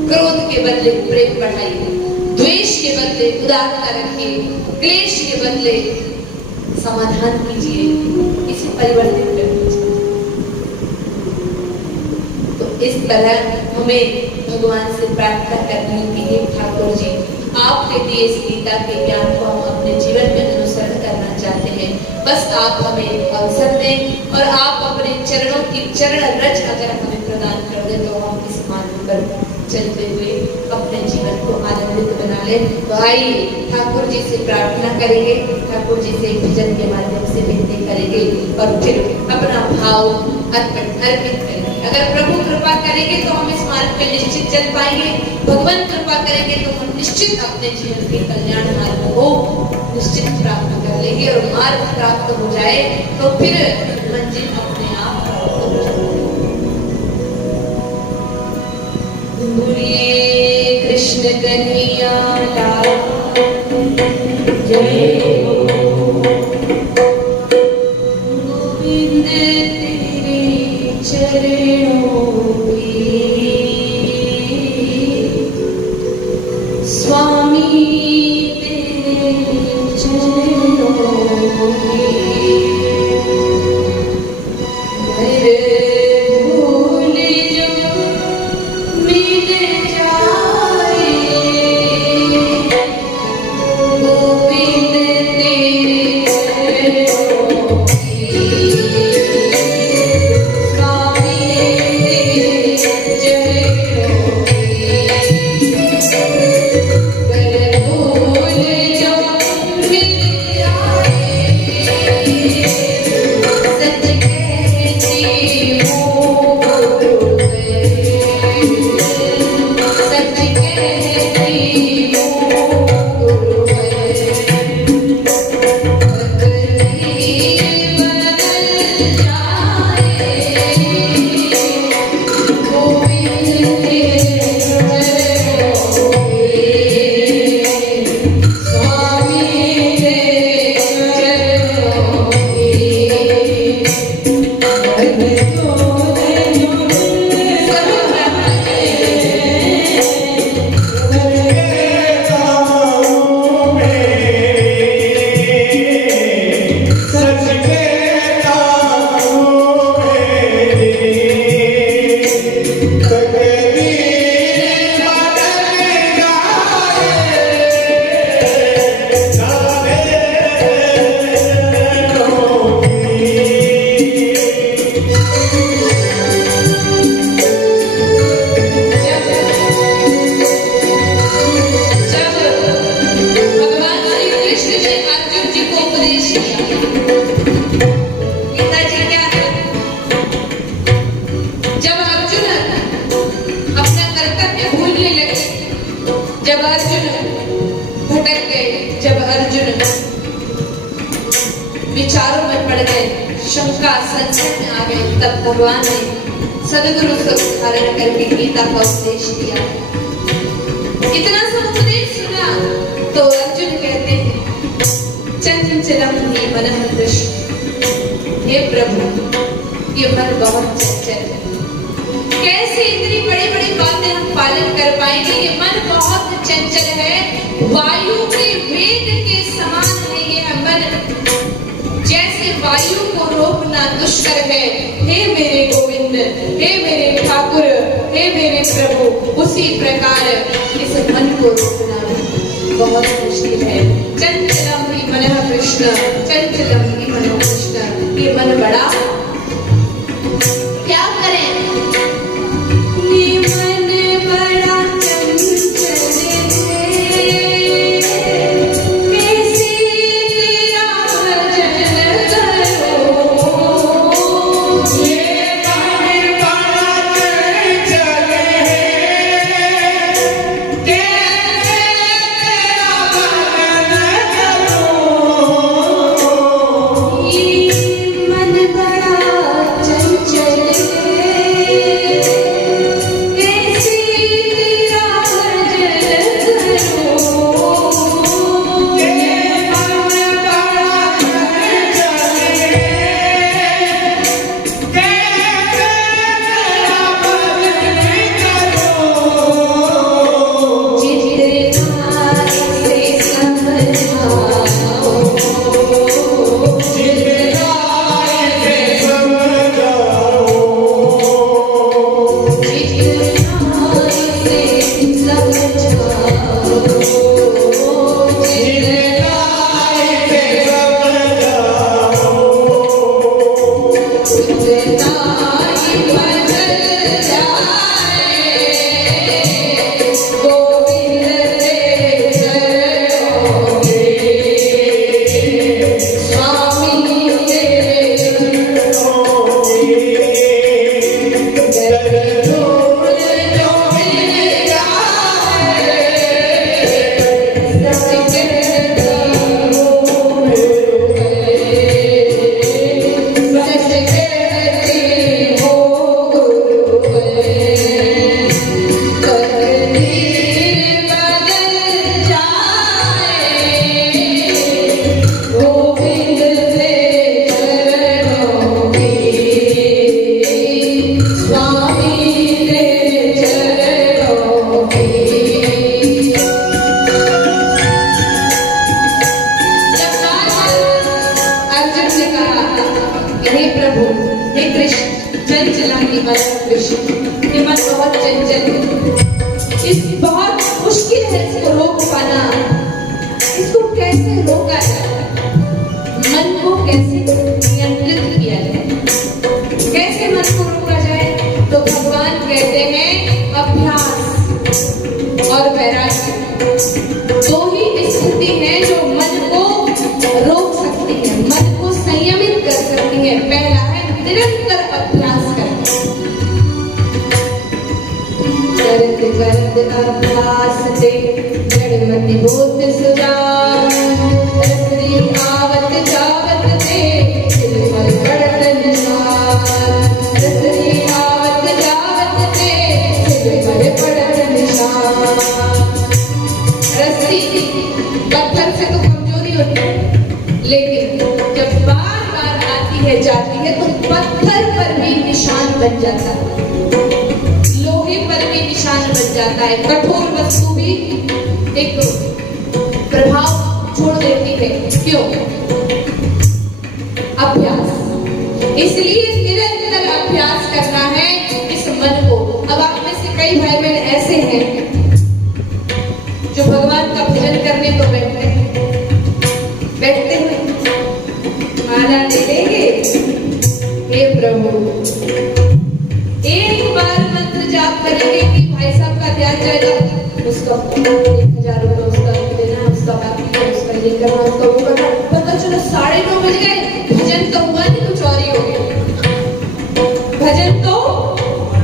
क्रोध के बदले प्रेम बढ़ाइए, द्वेष के बदले उदारता रखिए, क्लेश के बदले समाधान कीजिए, इसे परिवर्तित कर दीजिए। तो इस तरह हमें भगवान से प्रार्थना करनी है कि हे ठाकुर जी, आपके दिए इस गीता के ज्ञान को हम अपने जीवन में अनुसरण करना चाहते हैं। बस आप हमें अवसर दें और आप अपने चरणों की चरण रज अगर हमें प्रदान कर दे तो हम इस मार्ग पर चलते हुए अपने जीवन को आनंदित बना ले। तो आइए ठाकुर जी से प्रार्थना करेंगे, ठाकुर जी से भजन के माध्यम से विनती करेंगे और फिर अपना भाव अर्पित करेंगे। अगर प्रभु कृपा करेंगे तो हम इस मार्ग पे निश्चित चल पाएंगे, भगवान कृपा करेंगे तो हम निश्चित अपने जीवन के कल्याण मार्ग को निश्चित प्राप्त कर लेंगे और मार्ग प्राप्त हो जाए तो फिर मंजिल अपने आप प्राप्त हो जाए। बोलिए कृष्ण कन्हैया लाल जय हो। गोविंद तेरे चरणों की स्वामी तेरे चरणों की विचारों में पड़ गए, शंका संशय में आ गए, तब भगवान ने सदगुरु से धारण करके गीता का उपदेश दिया। इतना सब उपदेश सुना तो अर्जुन कहते हैं चंचलम ही मनः कृष्ण, हे प्रभु ये मन बहुत चंचल है, कैसे इतनी बड़ी बड़ी बातें हम पालन कर पाएंगे? ये मन बहुत चंचल है, वायु के वेग के समान है ये मन, जैसे वायु को रोकना दुष्कर है। हे मेरे गोविंद, हे मेरे ठाकुर, हे मेरे प्रभु, उसी प्रकार इस मन को रोकना बहुत मुश्किल है। चंचलम ही मनः कृष्ण, चंचलम ही मनो कृष्ण, ये मन बड़ा क्या करें? ये मन बड़ा चंचल है, कैसे तेरा भजन करो? ये मन बड़ा चंचल है, कैसे तेरा भजन करो? ये मन बड़ा हे प्रभु, हे कृष्ण, चंचलानी वाला कृष्ण, ये मन बहुत चंचल है, इस बहुत मुश्किल है इसको रोक पाना। इसको कैसे रोका जाए, मन को कैसे नियंत्रित किया जाए, कैसे मन को रोका जाए? तो भगवान कहते हैं अभ्यास और वैराग्य, दो ही स्थिति है जो मन को रोक सकती है, मन को संयमित कर सकती है। पहला है निरंतर अभ्यास करना, करत करत अभ्यास से जड़मति बोध सुजान, रसरी आवत जावत से चिलमल बढ़त निशान, रसरी आवत जावत से चिलमल बढ़त निशान। रस्सी पत्थर से तो कमजोरी होती है, लेकिन जब बार बार आती है जाती है तो पत्थर पर भी निशान बन जाता है, लोहे पर भी निशान बन जाता है, कठोर वस्तु भी एक प्रभाव छोड़ देती है। क्यों? अभ्यास। इसलिए निरंतर अभ्यास करना है इस मन को। अब आप में से कई भाई बहन ऐसे हैं जो भगवान का भजन करने को बैठते हैं, माला ले लेंगे, हे प्रभु, एक बार मंत्र जाप करेंगे कि भाई साहब का ध्यान जाएगा, उसका 1000 रुपये उसका देना, उसका बाकी है, उसका ये करना, उसका वो करना। पता चलो 9:30 बज गए, भजन तो हुआ नहीं, कुछ और ही हो गया, भजन तो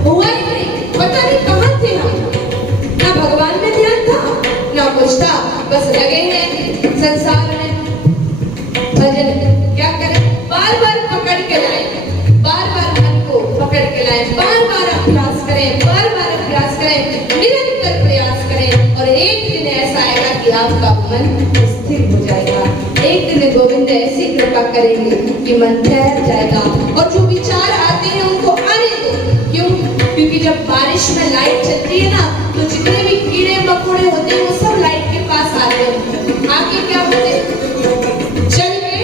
हुआ ही नहीं। पता नहीं कहाँ थे हम, ना भगवान में ध्यान था ना कुछ था, बस लगे हैं संसार में। भजन क्या करें? बार बार पकड़ के लाए, बार बार मन को पकड़ के लाए, बार बार अभ्यास करें, बार बार अभ्यास करें, निरंतर प्रयास करें, और एक दिन ऐसा आएगा कि आपका मन स्थिर हो जाएगा। एक दिन गोविंद ऐसी कृपा करेंगे कि मन ठहर जाएगा, और जो विचार आते हैं उनको आने दो। क्यों? क्योंकि जब बारिश में लाइट चलती है ना, तो जितने भी कीड़े मकोड़े होते हैं वो सब लाइट के पास आते हैं, आके क्या होते हैं? जल के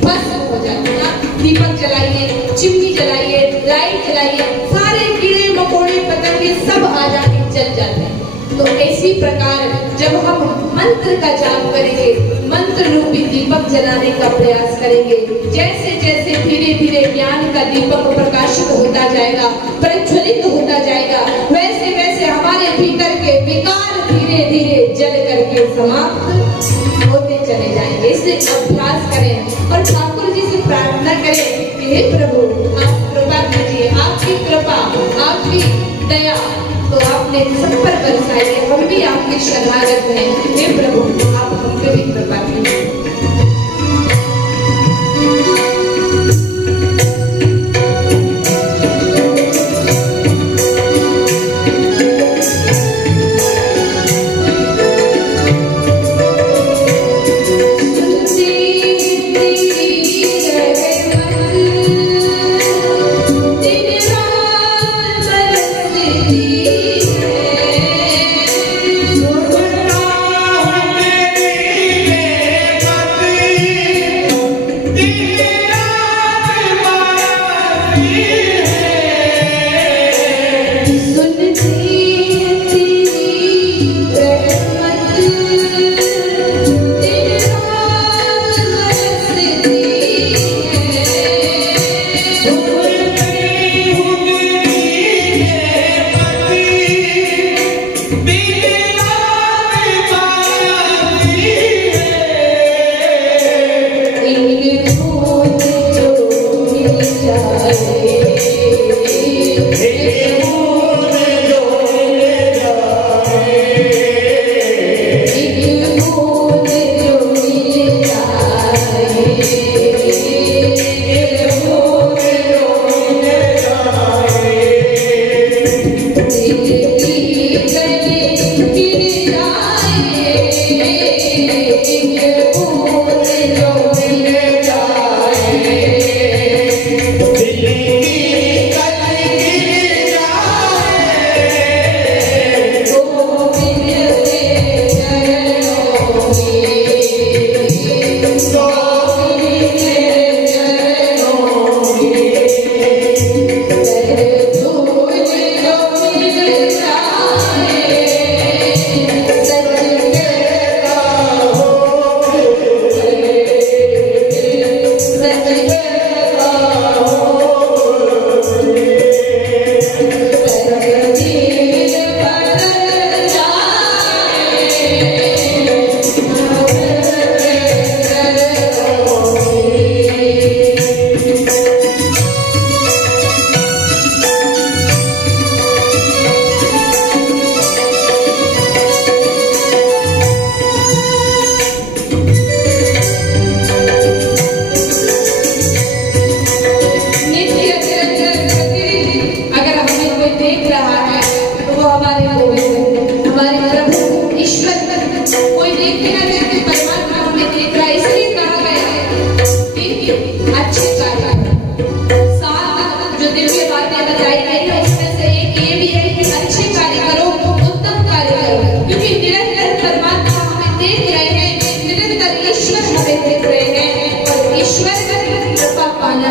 भस्म हो जाते हैं। दीपक जलाइए, चिमनी जलाइए, लाइट जलाइए, सारे कीड़े मकोड़े पतंगे सब आ जाके जल जाते हैं। तो इसी प्रकार जब हम मंत्र का जाप करेंगे, मंत्र रूपी दीपक जलाने का प्रयास करेंगे, जैसे जैसे धीरे धीरे ज्ञान का दीपक प्रकाशित होता जाएगा, प्रज्वलित होता जाएगा, वैसे वैसे हमारे भीतर के विकार धीरे धीरे जल करके समाप्त होते चले जाएंगे। इसलिए अभ्यास करें और ठाकुर जी से प्रार्थना करें कि हे प्रभु, आप कृपा कीजिए, आपकी कृपा, आपकी दया तो आपने सब पर बरसाई है, हम भी आपके शरणागत हैं। हे प्रभु, आप हम पे भी कृपा कीजिए। Thank you.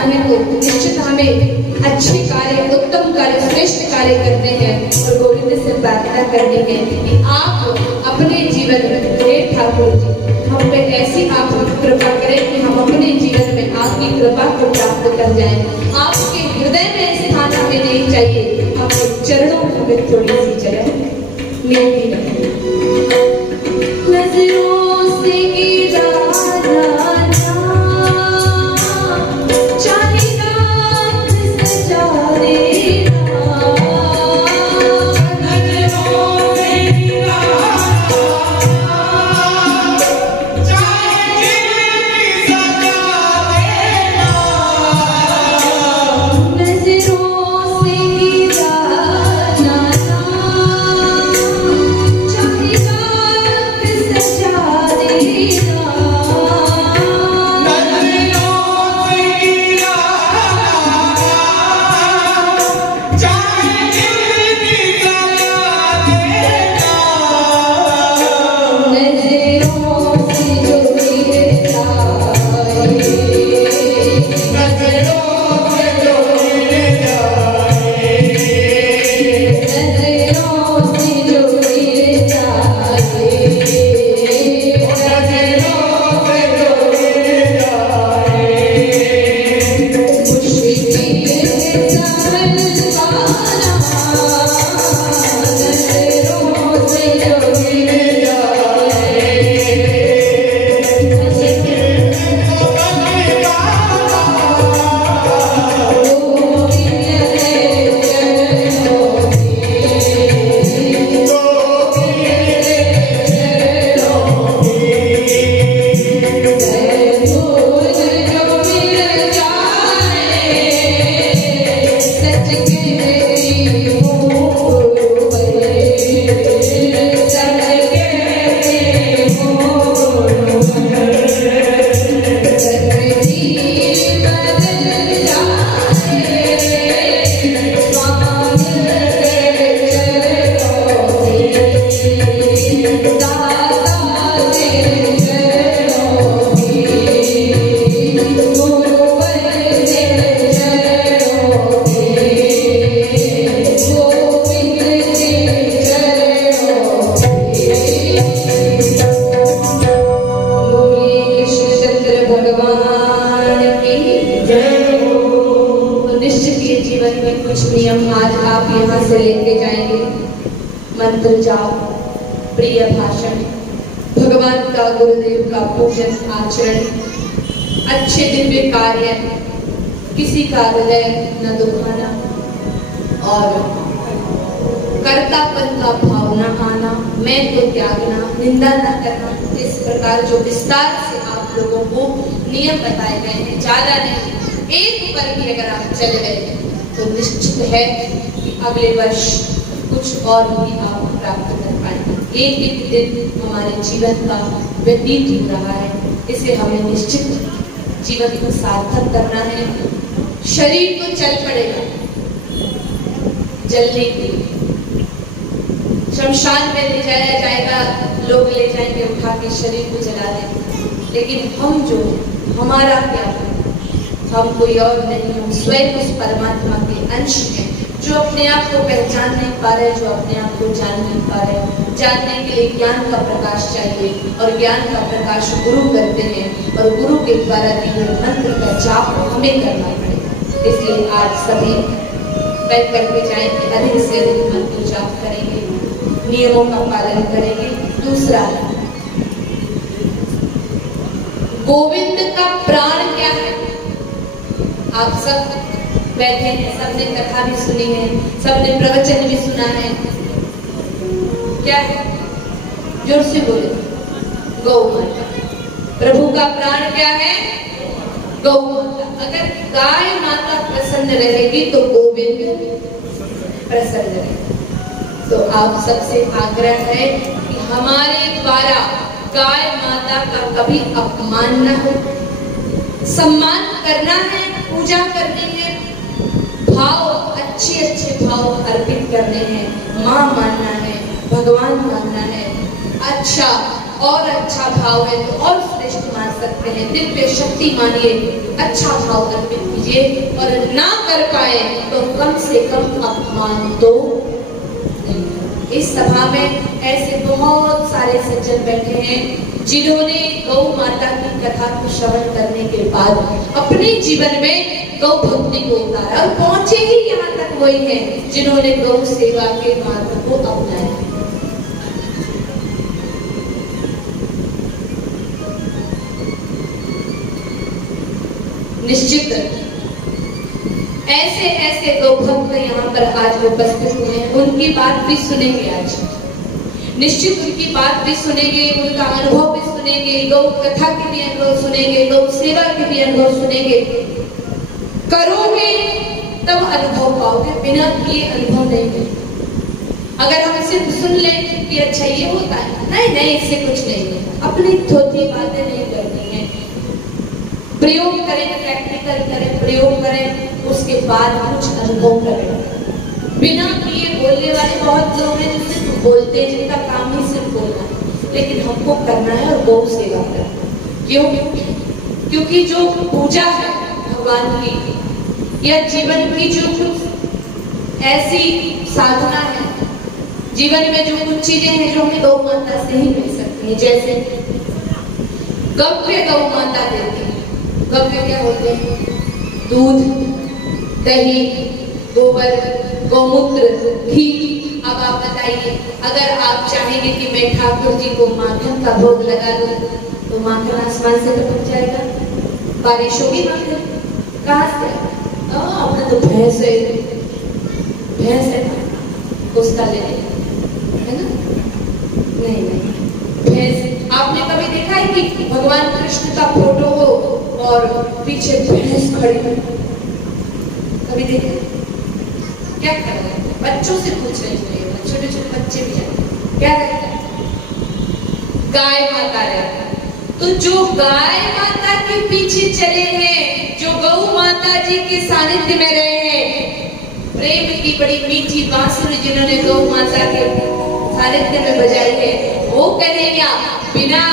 चाहे तो निश्चित हमें अच्छे कार्य, उत्तम कार्य, श्रेष्ठ कार्य करने हैं और गोविंद से प्रार्थना करनी है कि आप अपने जीवन में, हे ठाकुर जी, हम पे ऐसी आप कृपा करें कि हम अपने जीवन में आपकी कृपा को प्राप्त कर जाएं। आपके हृदय में स्थान हमें नहीं चाहिए, आपके चरणों में हमें थोड़ी सी जगह मिलती रहे। नजरों से गिरा से लेके जाएंगे। मंत्र जाप, प्रिय भाषण, भगवान का, गुरुदेव का पूजन आचरण, अच्छे दिव्य कार्य, किसी का हृदय न दुखाना और कर्तापन का भाव न आना, मैं तो त्यागना, निंदा न करना। इस प्रकार जो विस्तार से आप लोगों को नियम बताए गए हैं, ज्यादा नहीं, एक पर भी अगर आप चले गए तो निश्चित है कि अगले वर्ष कुछ और भी आप प्राप्त कर पाएंगे। एक एक दिन हमारे जीवन का व्यतीत हो रहा है, इसे हमें निश्चित जीवन को सार्थक करना है। शरीर तो चल पड़ेगा जलने के लिए, शमशान में ले जाया जाएगा, लोग ले जाएंगे उठा के, शरीर को जला देंगे, लेकिन हम जो हमारा क्या है, हम कोई और नहीं, हम स्वयं उस परमात्मा के अंश हैं जो अपने आप को पहचान नहीं पा रहे, जो अपने आप को जान नहीं पा रहे। जानने के लिए ज्ञान का प्रकाश चाहिए और ज्ञान का प्रकाश गुरु करते हैं और गुरु के द्वारा दिए मंत्र का जाप हमें करना पड़ेगा। इसलिए आज सभी बैठ करके जाएंगे, अधिक से अधिक मंत्र जाप करेंगे, नियमों का पालन करेंगे। दूसरा, गोविंद का प्राण क्या है? आप सब बैठे हैं, सबने कथा भी सुनी है, सबने प्रवचन भी सुना है। क्या है? जोर से बोले। गौ माता। प्रभु का प्राण क्या है? गौ माता। अगर गाय माता प्रसन्न रहेगी तो गोविंद प्रसन्न रहेगा। तो आप सबसे आग्रह है कि हमारे द्वारा गाय माता का कभी अपमान न हो, सम्मान करना है, पूजा करनी है, भाव अच्छे अच्छे भाव अर्पित करने हैं, माँ मानना है, भगवान मानना है। अच्छा और अच्छा भाव है तो और श्रेष्ठ मान सकते हैं, दिव्य शक्ति मानिए, अच्छा भाव अर्पित कीजिए, और ना कर पाए तो कम से कम अपमान तो नहीं। इस सभा में ऐसे बहुत सारे सज्जन बैठे हैं जिन्होंने गौ माता की कथा को श्रवण करने के बाद अपने जीवन में गौ भक्ति को उतारा, और पहुंचे ही यहाँ तक वही हैं जिन्होंने गौ सेवा के मार्ग को अपनाया। निश्चित ऐसे ऐसे गौ भक्त यहाँ पर आज उपस्थित हुए हैं, उनकी बात भी सुनेंगे आज, निश्चित उनकी बात भी सुनेंगे, उनका अनुभव भी सुनेंगे, गौ कथा के भी अनुभव सुनेंगे, गौ सेवा के भी अनुभव सुनेंगे। करोगे तब अनुभव पाओगे, बिना किए अनुभव नहीं मिलेगा। अगर हम सिर्फ सुन लें कि अच्छा ये होता है, नहीं नहीं इससे कुछ नहीं है, अपनी थोड़ी बातें नहीं करनी है, प्रयोग करें, प्रैक्टिकल करें, प्रयोग करें, उसके बाद कुछ अनुभव करें। बिना किए बोलने वाले बहुत लोग हैं जो सिर्फ बोलते हैं, जिनका काम ही सिर्फ बोलना है, लेकिन हमको करना है और गौ सेवा करना। क्यों? क्योंकि जो पूजा है भगवान की, या जीवन की जो कुछ ऐसी साधना है, जीवन में जो कुछ चीजें हैं जो हमें गौ माता से ही मिल सकती है, जैसे गव्य गौ माता देती है। गव्य क्या होते हैं? दूध, दही, गोबर, गौमूत्र, घी। अब आप बताइए, अगर आप चाहेंगे कि मैं ठाकुर जी को माखन का भोग लगा दूं, तो माखन आसमान से तो पहुंच जाएगा, बारिश होगी माखन कहाँ से? अपना तो भैंस है, भैंस है उसका ले है ना? नहीं नहीं, भैंस। आपने कभी देखा है कि भगवान कृष्ण का फोटो हो और पीछे भैंस खड़ी हो? कभी देखे? क्या कर रहे हैं? बच्चों से पूछ रहे हैं, छोटे छोटे बच्चे भी हैं, क्या रहता है? गाय माता रहता है। तो जो गाय माता के पीछे चले हैं, जो गौ माता जी के सानिध्य में रहे हैं, प्रेम की बड़ी मीठी बांसुरी जिन्होंने गौ माता के सानिध्य में बजाई है, वो करेगा बिना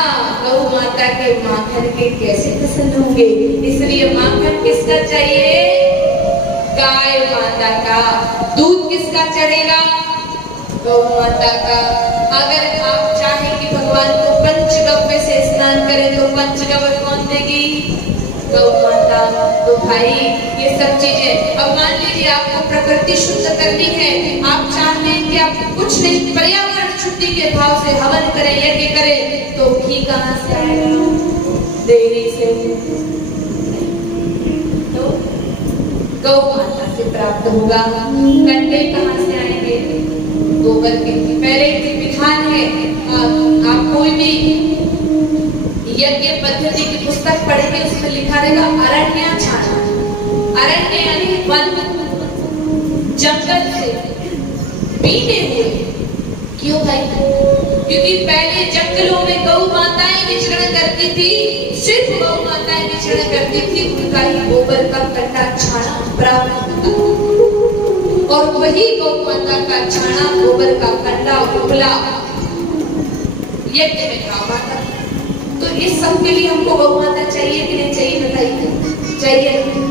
गौ माता के माखन के कैसे प्रसन्न होंगे। इसलिए माखन किसका चाहिए? गाय माता का। दूध किसका चढ़ेगा? गौ माता का। अगर आप चाहें कि भगवान को पंचगव्य से स्नान करें, तो पंचगव्य कौन देगी? गौ माता। तो भाई ये सब चीजें, अब मान लीजिए आपको प्रकृति शुद्ध करनी है, आप चाहते हैं कि आप कुछ नहीं, पर्यावरण शुद्धि के भाव से हवन करें, यज्ञ करें, तो घी कहाँ से आएगा? डेयरी से। तो गौ माता से प्राप्त होगा। कंडे कहाँ से आएंगे? गोबर के। पहले एक विधान है, आप कोई भी यज्ञ पद्धति की पुस्तक पढ़ेंगे, उसमें लिखा रहेगा अरण्याछादन। अरण्य यानी वन, जंगल से बीते हुए। क्यों भाई? क्योंकि पहले जंगलों में गौ माताएं विचरण करती थी, सिर्फ गौ माताएं विचरण करती थी, उनका ही गोबर का कंडा छाना प्राप्त होता था, और वही गौ माता का छाना, गोबर का कंडा, उपला यज्ञ में काम आता था। तो इस सब के लिए हमको गौ माता चाहिए कि नहीं चाहिए? बताइए, चाहिए।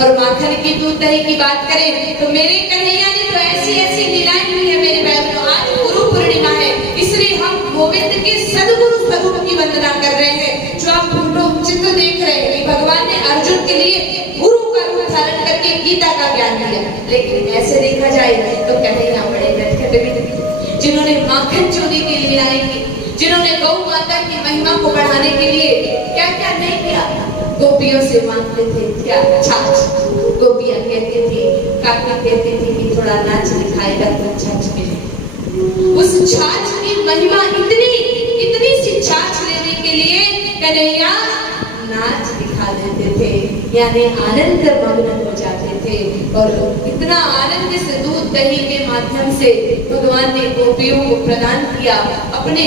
और माखन की, दूध, दही की बात करें तो मेरे कन्हैया ने तो ऐसी ऐसी लीलाएं की है मेरे बहनों। आज गुरु पूर्णिमा है, इसलिए हम गोविंद के सदगुरु स्वरूप की वंदना कर रहे हैं। जो आप फोटो चित्र देख रहे हैं, भगवान ने अर्जुन के लिए गुरु का रूप धारण करके गीता का ज्ञान दिया। लेकिन ऐसे देखा जाए तो कन्हैया बड़े नटखट, जिन्होंने माखन चोरी की लीलाएं की, जिन्होंने गौ माता की महिमा को बढ़ाने के लिए क्या क्या नहीं किया। गोपियों से मांगते थे क्या? छाछ। गोपियां कहती थी, काकी कहती थी कि थोड़ा नाच दिखाएगा तो छाछ मिले। उस छाछ की महिमा इतनी सी छाछ लेने के लिए कन्हैया नाच दिखा देते थे, यानी आनंद मग्न हो जाते थे। और इतना आनंद से दूध दही के माध्यम से भगवान ने गोपियों को प्रदान किया, अपने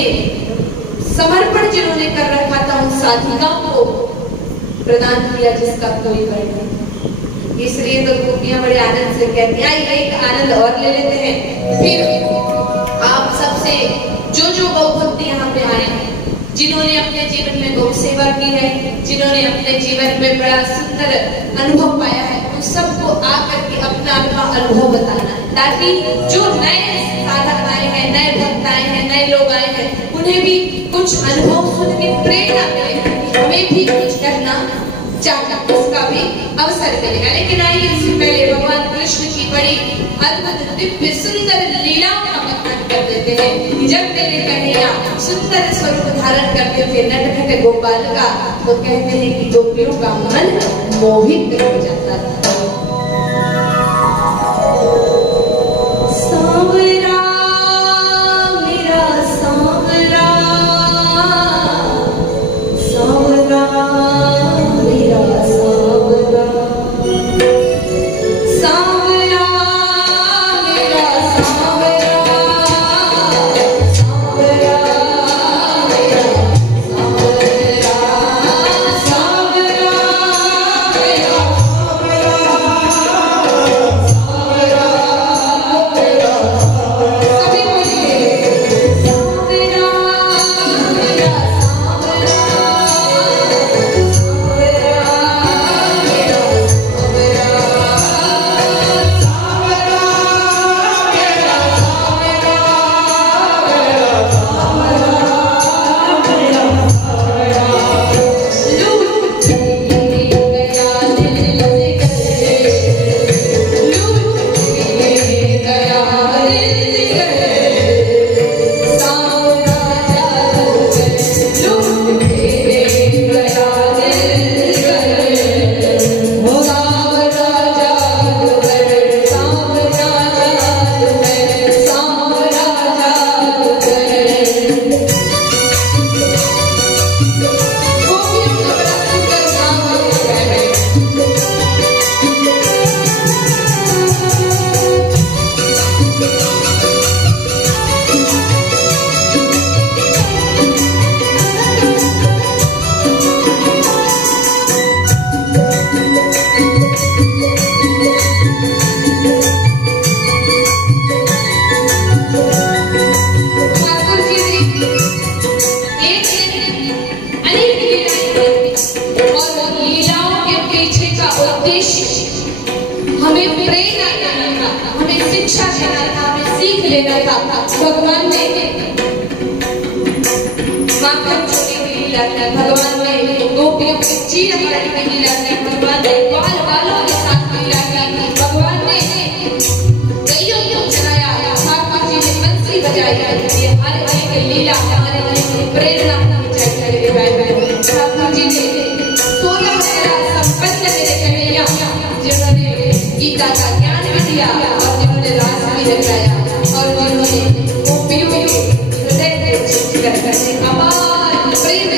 समर्पण जिन्होंने कर रखा था उन साधिकाओं को प्रदान किया, जिसका कोई वर्णन नहीं। इसलिए तो गोपियां बड़े आनंद से कहती हैं, एक आनंद और ले लेते हैं। फिर आप सबसे जो गौ भक्त यहाँ पे आए हैं, जिन्होंने अपने जीवन में गौ सेवा की है, जिन्होंने अपने जीवन में बड़ा सुंदर अनुभव पाया है, उन सबको आकर के अपना अनुभव बताना है, ताकि जो नए साधक आए हैं, नए भक्त आए हैं, नए लोग आए हैं, उन्हें भी कुछ अनुभव सुन के प्रेरणा मिलेगी, हमें भी कुछ करना चाहिए, उसका भी अवसर मिलेगा। लेकिन आइए इससे पहले भगवान कृष्ण की बड़ी अद्भुत दिव्य सुंदर लीलाओं का वर्णन कर देते हैं। जब मेरे कन्हैया सुंदर स्वरूप धारण करते थे नटखट गोपाल का, तो कहते हैं कि गोपियों का मन मोहित हो जाता था। सांवरा मेरा सांवरा, सांवरा भगवान ने गोपियों के चीर हरण की लीला की, भगवान ने ग्वाल वालों के साथ लीला की, भगवान ने गैयों को चराया, ठाकुर जी ने बंसी बजाई। ये हर एक लीला हमारे मन में प्रेरणा चाहिए। ठाकुर जी ने 16 संपन्न मेरे कन्हैया, जिन्होंने गीता का ज्ञान भी दिया और जिन्होंने रास भी रचाया और जिन्होंने गोपियों के हृदय को जीत करके अपार प्रेम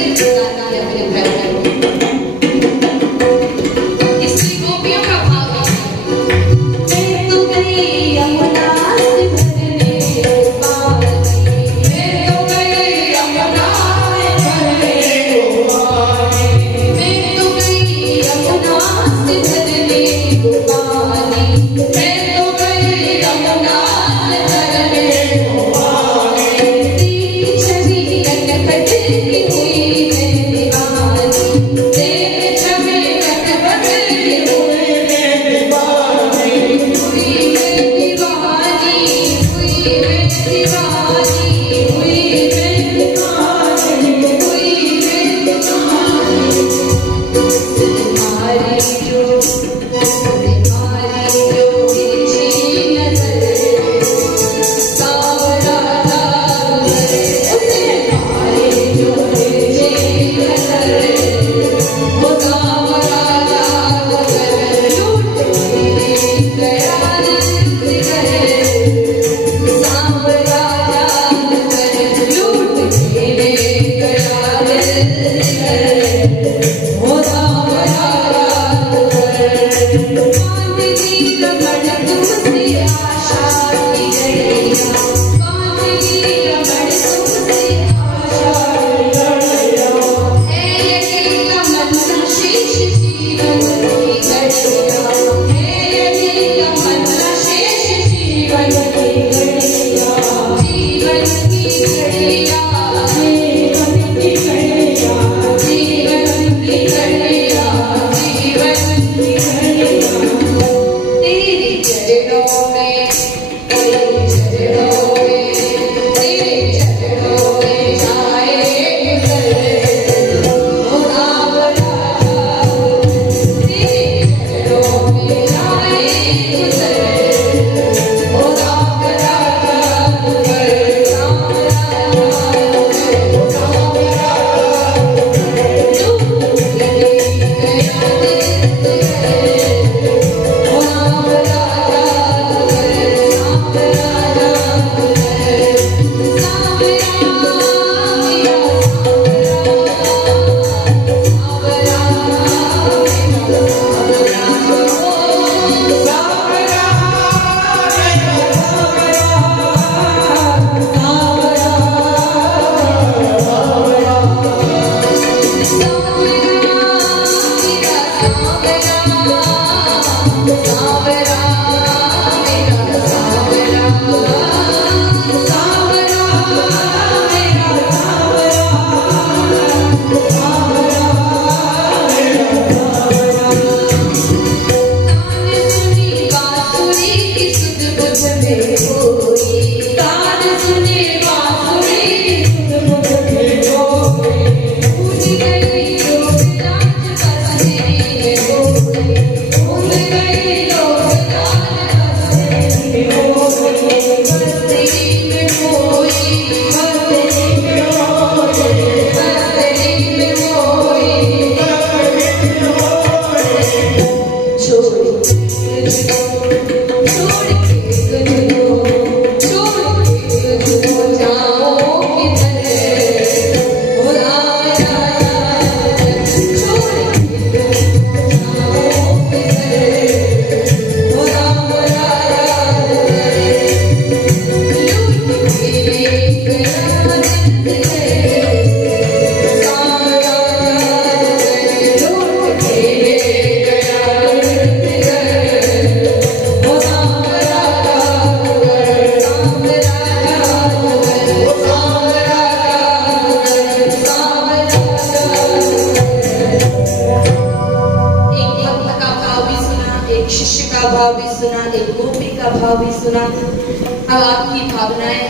भाव भी सुना। अब आपकी भावनाएं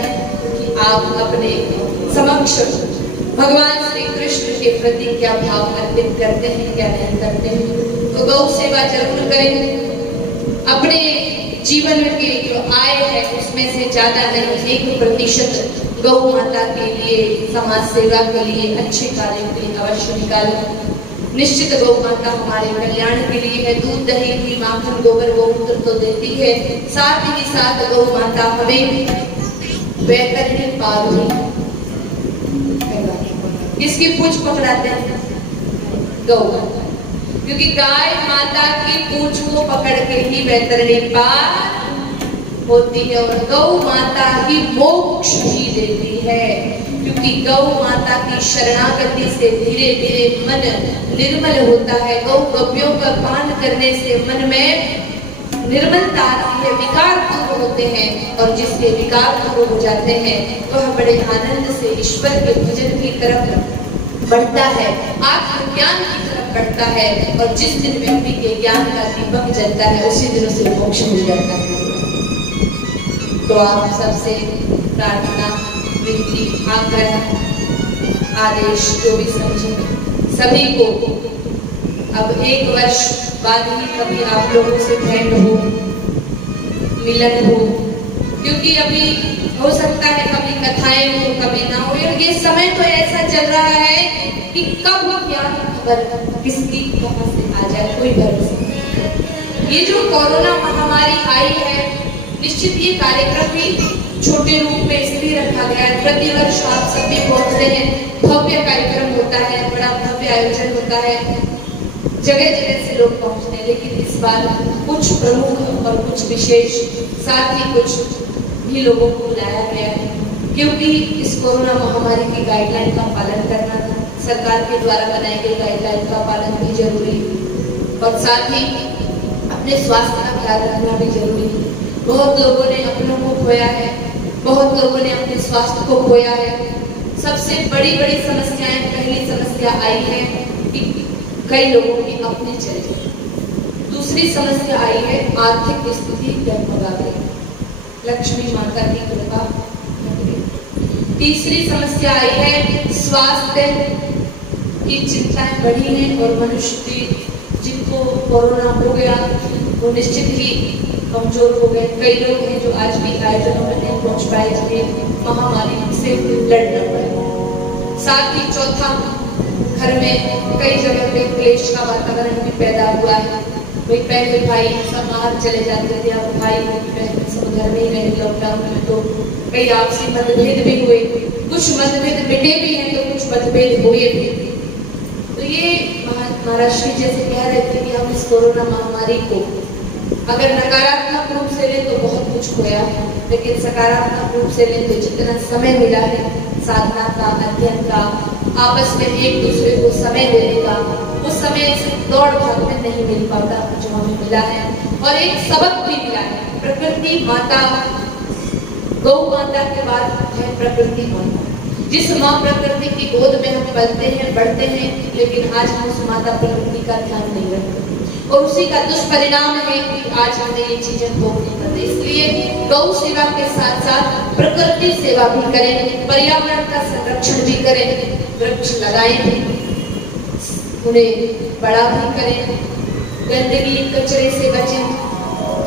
कि आप अपने समक्ष भगवान श्री कृष्ण के प्रति क्या भाव अर्पित करते हैं, क्या नहीं करते हैं। तो गौ सेवा जरूर करें। अपने जीवन के जो आय है उसमें से ज्यादा नहीं 1% गौ माता के लिए, समाज सेवा के लिए, अच्छे कार्यों के लिए अवश्य निकालें। निश्चित गौ माता हमारे कल्याण के लिए है। दूध, दही, घी, माखन, गोबर, गोमूत्र तो देती है, साथ ही साथ गौ माता हमें वैतरणी पाल भी। किसकी पूंछ पकड़ाते हैं? गौ माता, क्योंकि गाय माता की पूंछ को पकड़ के ही वैतरणी पाल होती है और गौ माता ही मोक्ष भी देती है। क्योंकि गौ माता की शरणागति से धीरे धीरे मन निर्मल होता है। गौ गव्यों का पान करने से मन में निर्मलता आती है, विकार दूर होते हैं और जिसके विकार दूर हो जाते हैं तो वह बड़े आनंद से ईश्वर के भजन की तरफ बढ़ता है, आत्मज्ञान की तरफ बढ़ता है। और जिस दिन व्यक्ति के ज्ञान का दीपक जलता है उसी दिन उसे मोक्ष मिल जाता है। तो आप सबसे प्रार्थना, विनती, आग्रह, आदेश जो भी समझे, सभी को अब 1 वर्ष बाद ही कभी आप लोगों से भेंट हो, मिलन हो। क्योंकि अभी हो सकता है कभी कथाएं हो, कभी ना हो। ये समय तो ऐसा चल रहा है कि कब क्या खबर किसकी कहां से आ जाए, कोई भरोसा नहीं। ये जो कोरोना महामारी आई है, निश्चित ये कार्यक्रम भी छोटे रूप में इसलिए रखा गया है। प्रतिवर्ष आप सभी पहुंचते हैं, भव्य कार्यक्रम होता है, बड़ा भव्य आयोजन होता है, जगह जगह से लोग पहुंचते हैं। लेकिन इस बार कुछ प्रमुख और कुछ विशेष, साथ ही कुछ भी लोगों को बुलाया गया है, क्योंकि इस कोरोना महामारी की गाइडलाइन का पालन करना था। सरकार के द्वारा बनाई गई गाइडलाइन का पालन भी जरूरी और साथ ही अपने स्वास्थ्य का ख्याल रखना भी जरूरी है। बहुत लोगों ने अपनों को खोया है, बहुत लोगों ने अपने स्वास्थ्य को खोया है। सबसे बड़ी बड़ी समस्याएं, पहली समस्या आई है कि कई लोगों की अपने चले गए। दूसरी समस्या आई है आर्थिक स्थिति डगमगा गई, लक्ष्मी माता की कृपा। तीसरी समस्या आई है स्वास्थ्य की चिंताएं बढ़ी हैं और मनुष्य की जिनको कोरोना हो गया वो निश्चित ही कमजोर हो गए। कई लोग हैं जो आज भी आयोजनों में नहीं पहुंच पाए, जिन्हें महामारी से लड़ना पड़ा। साथ ही चौथा, घर में कई जगह पे क्लेश का वातावरण भी पैदा हुआ है। वही पहले भाई सब बाहर चले जाते थे, अब भाई बहन सब घर में ही रहे। लॉकडाउन में तो कई आपसी मतभेद भी हुए, कुछ मतभेद मिटे भी हैं तो कुछ मतभेद हुए भी। तो ये महाराज श्री जैसे कह रहे थे कि हम इस कोरोना महामारी को अगर नकारात्मक रूप से ले तो बहुत कुछ खोया है, लेकिन सकारात्मक रूप से ले तो जितना समय मिला है साधना का, अध्ययन का, आपस में एक दूसरे को समय देने का, उस समय दौड़ भाग में नहीं मिल पाता जो हमें मिला है। और एक सबक भी मिला है, प्रकृति माता, गौ माता के बाद है प्रकृति माता। जिस माँ प्रकृति की गोद में हम पलते हैं, बढ़ते हैं, लेकिन आज हम उस माता प्रकृति का ध्यान नहीं रखते और उसी का दुष्परिणाम है कि आज हमें ये चीजें भोगनी पड़ती। इसलिए गौ सेवा के साथ साथ प्रकृति सेवा भी करें, पर्यावरण का संरक्षण भी करें, वृक्ष लगाएं, उन्हें बड़ा भी करें, गंदगी कचरे से बचें,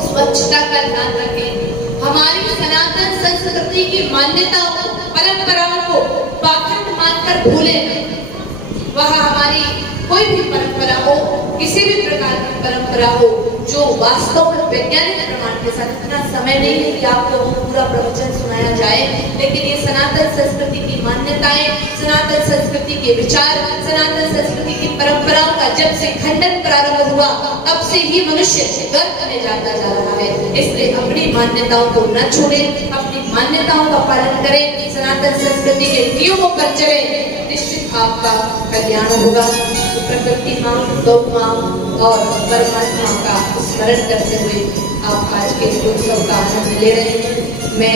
स्वच्छता का ध्यान रखें, हमारी सनातन संस्कृति की मान्यताओं परंपराओं को पाखंड मानकर भूलें। वह हमारी कोई भी परंपरा हो, किसी भी प्रकार की परंपरा हो, जो वास्तव में वैज्ञानिक प्रमाण के साथ, इतना समय नहीं है कि आपको पूरा प्रवचन सुनाया जाए, लेकिन ये सनातन संस्कृति की मान्यताएं, सनातन संस्कृति के विचार, सनातन संस्कृति की परंपराओं का जब से खंडन प्रारंभ हुआ तब से ही मनुष्य गर्त में जाता जा रहा है। इसलिए अपनी मान्यताओं को न छोड़ें, अपनी मान्यताओं का पालन करें, सनातन संस्कृति के नियमों पर चलें, निश्चित आपका कल्याण होगा। तो प्रकृति माँ, गौ माँ और परमात्मा का स्मरण करते हुए आप आज के उत्सव का आनंद ले रहे हैं। मैं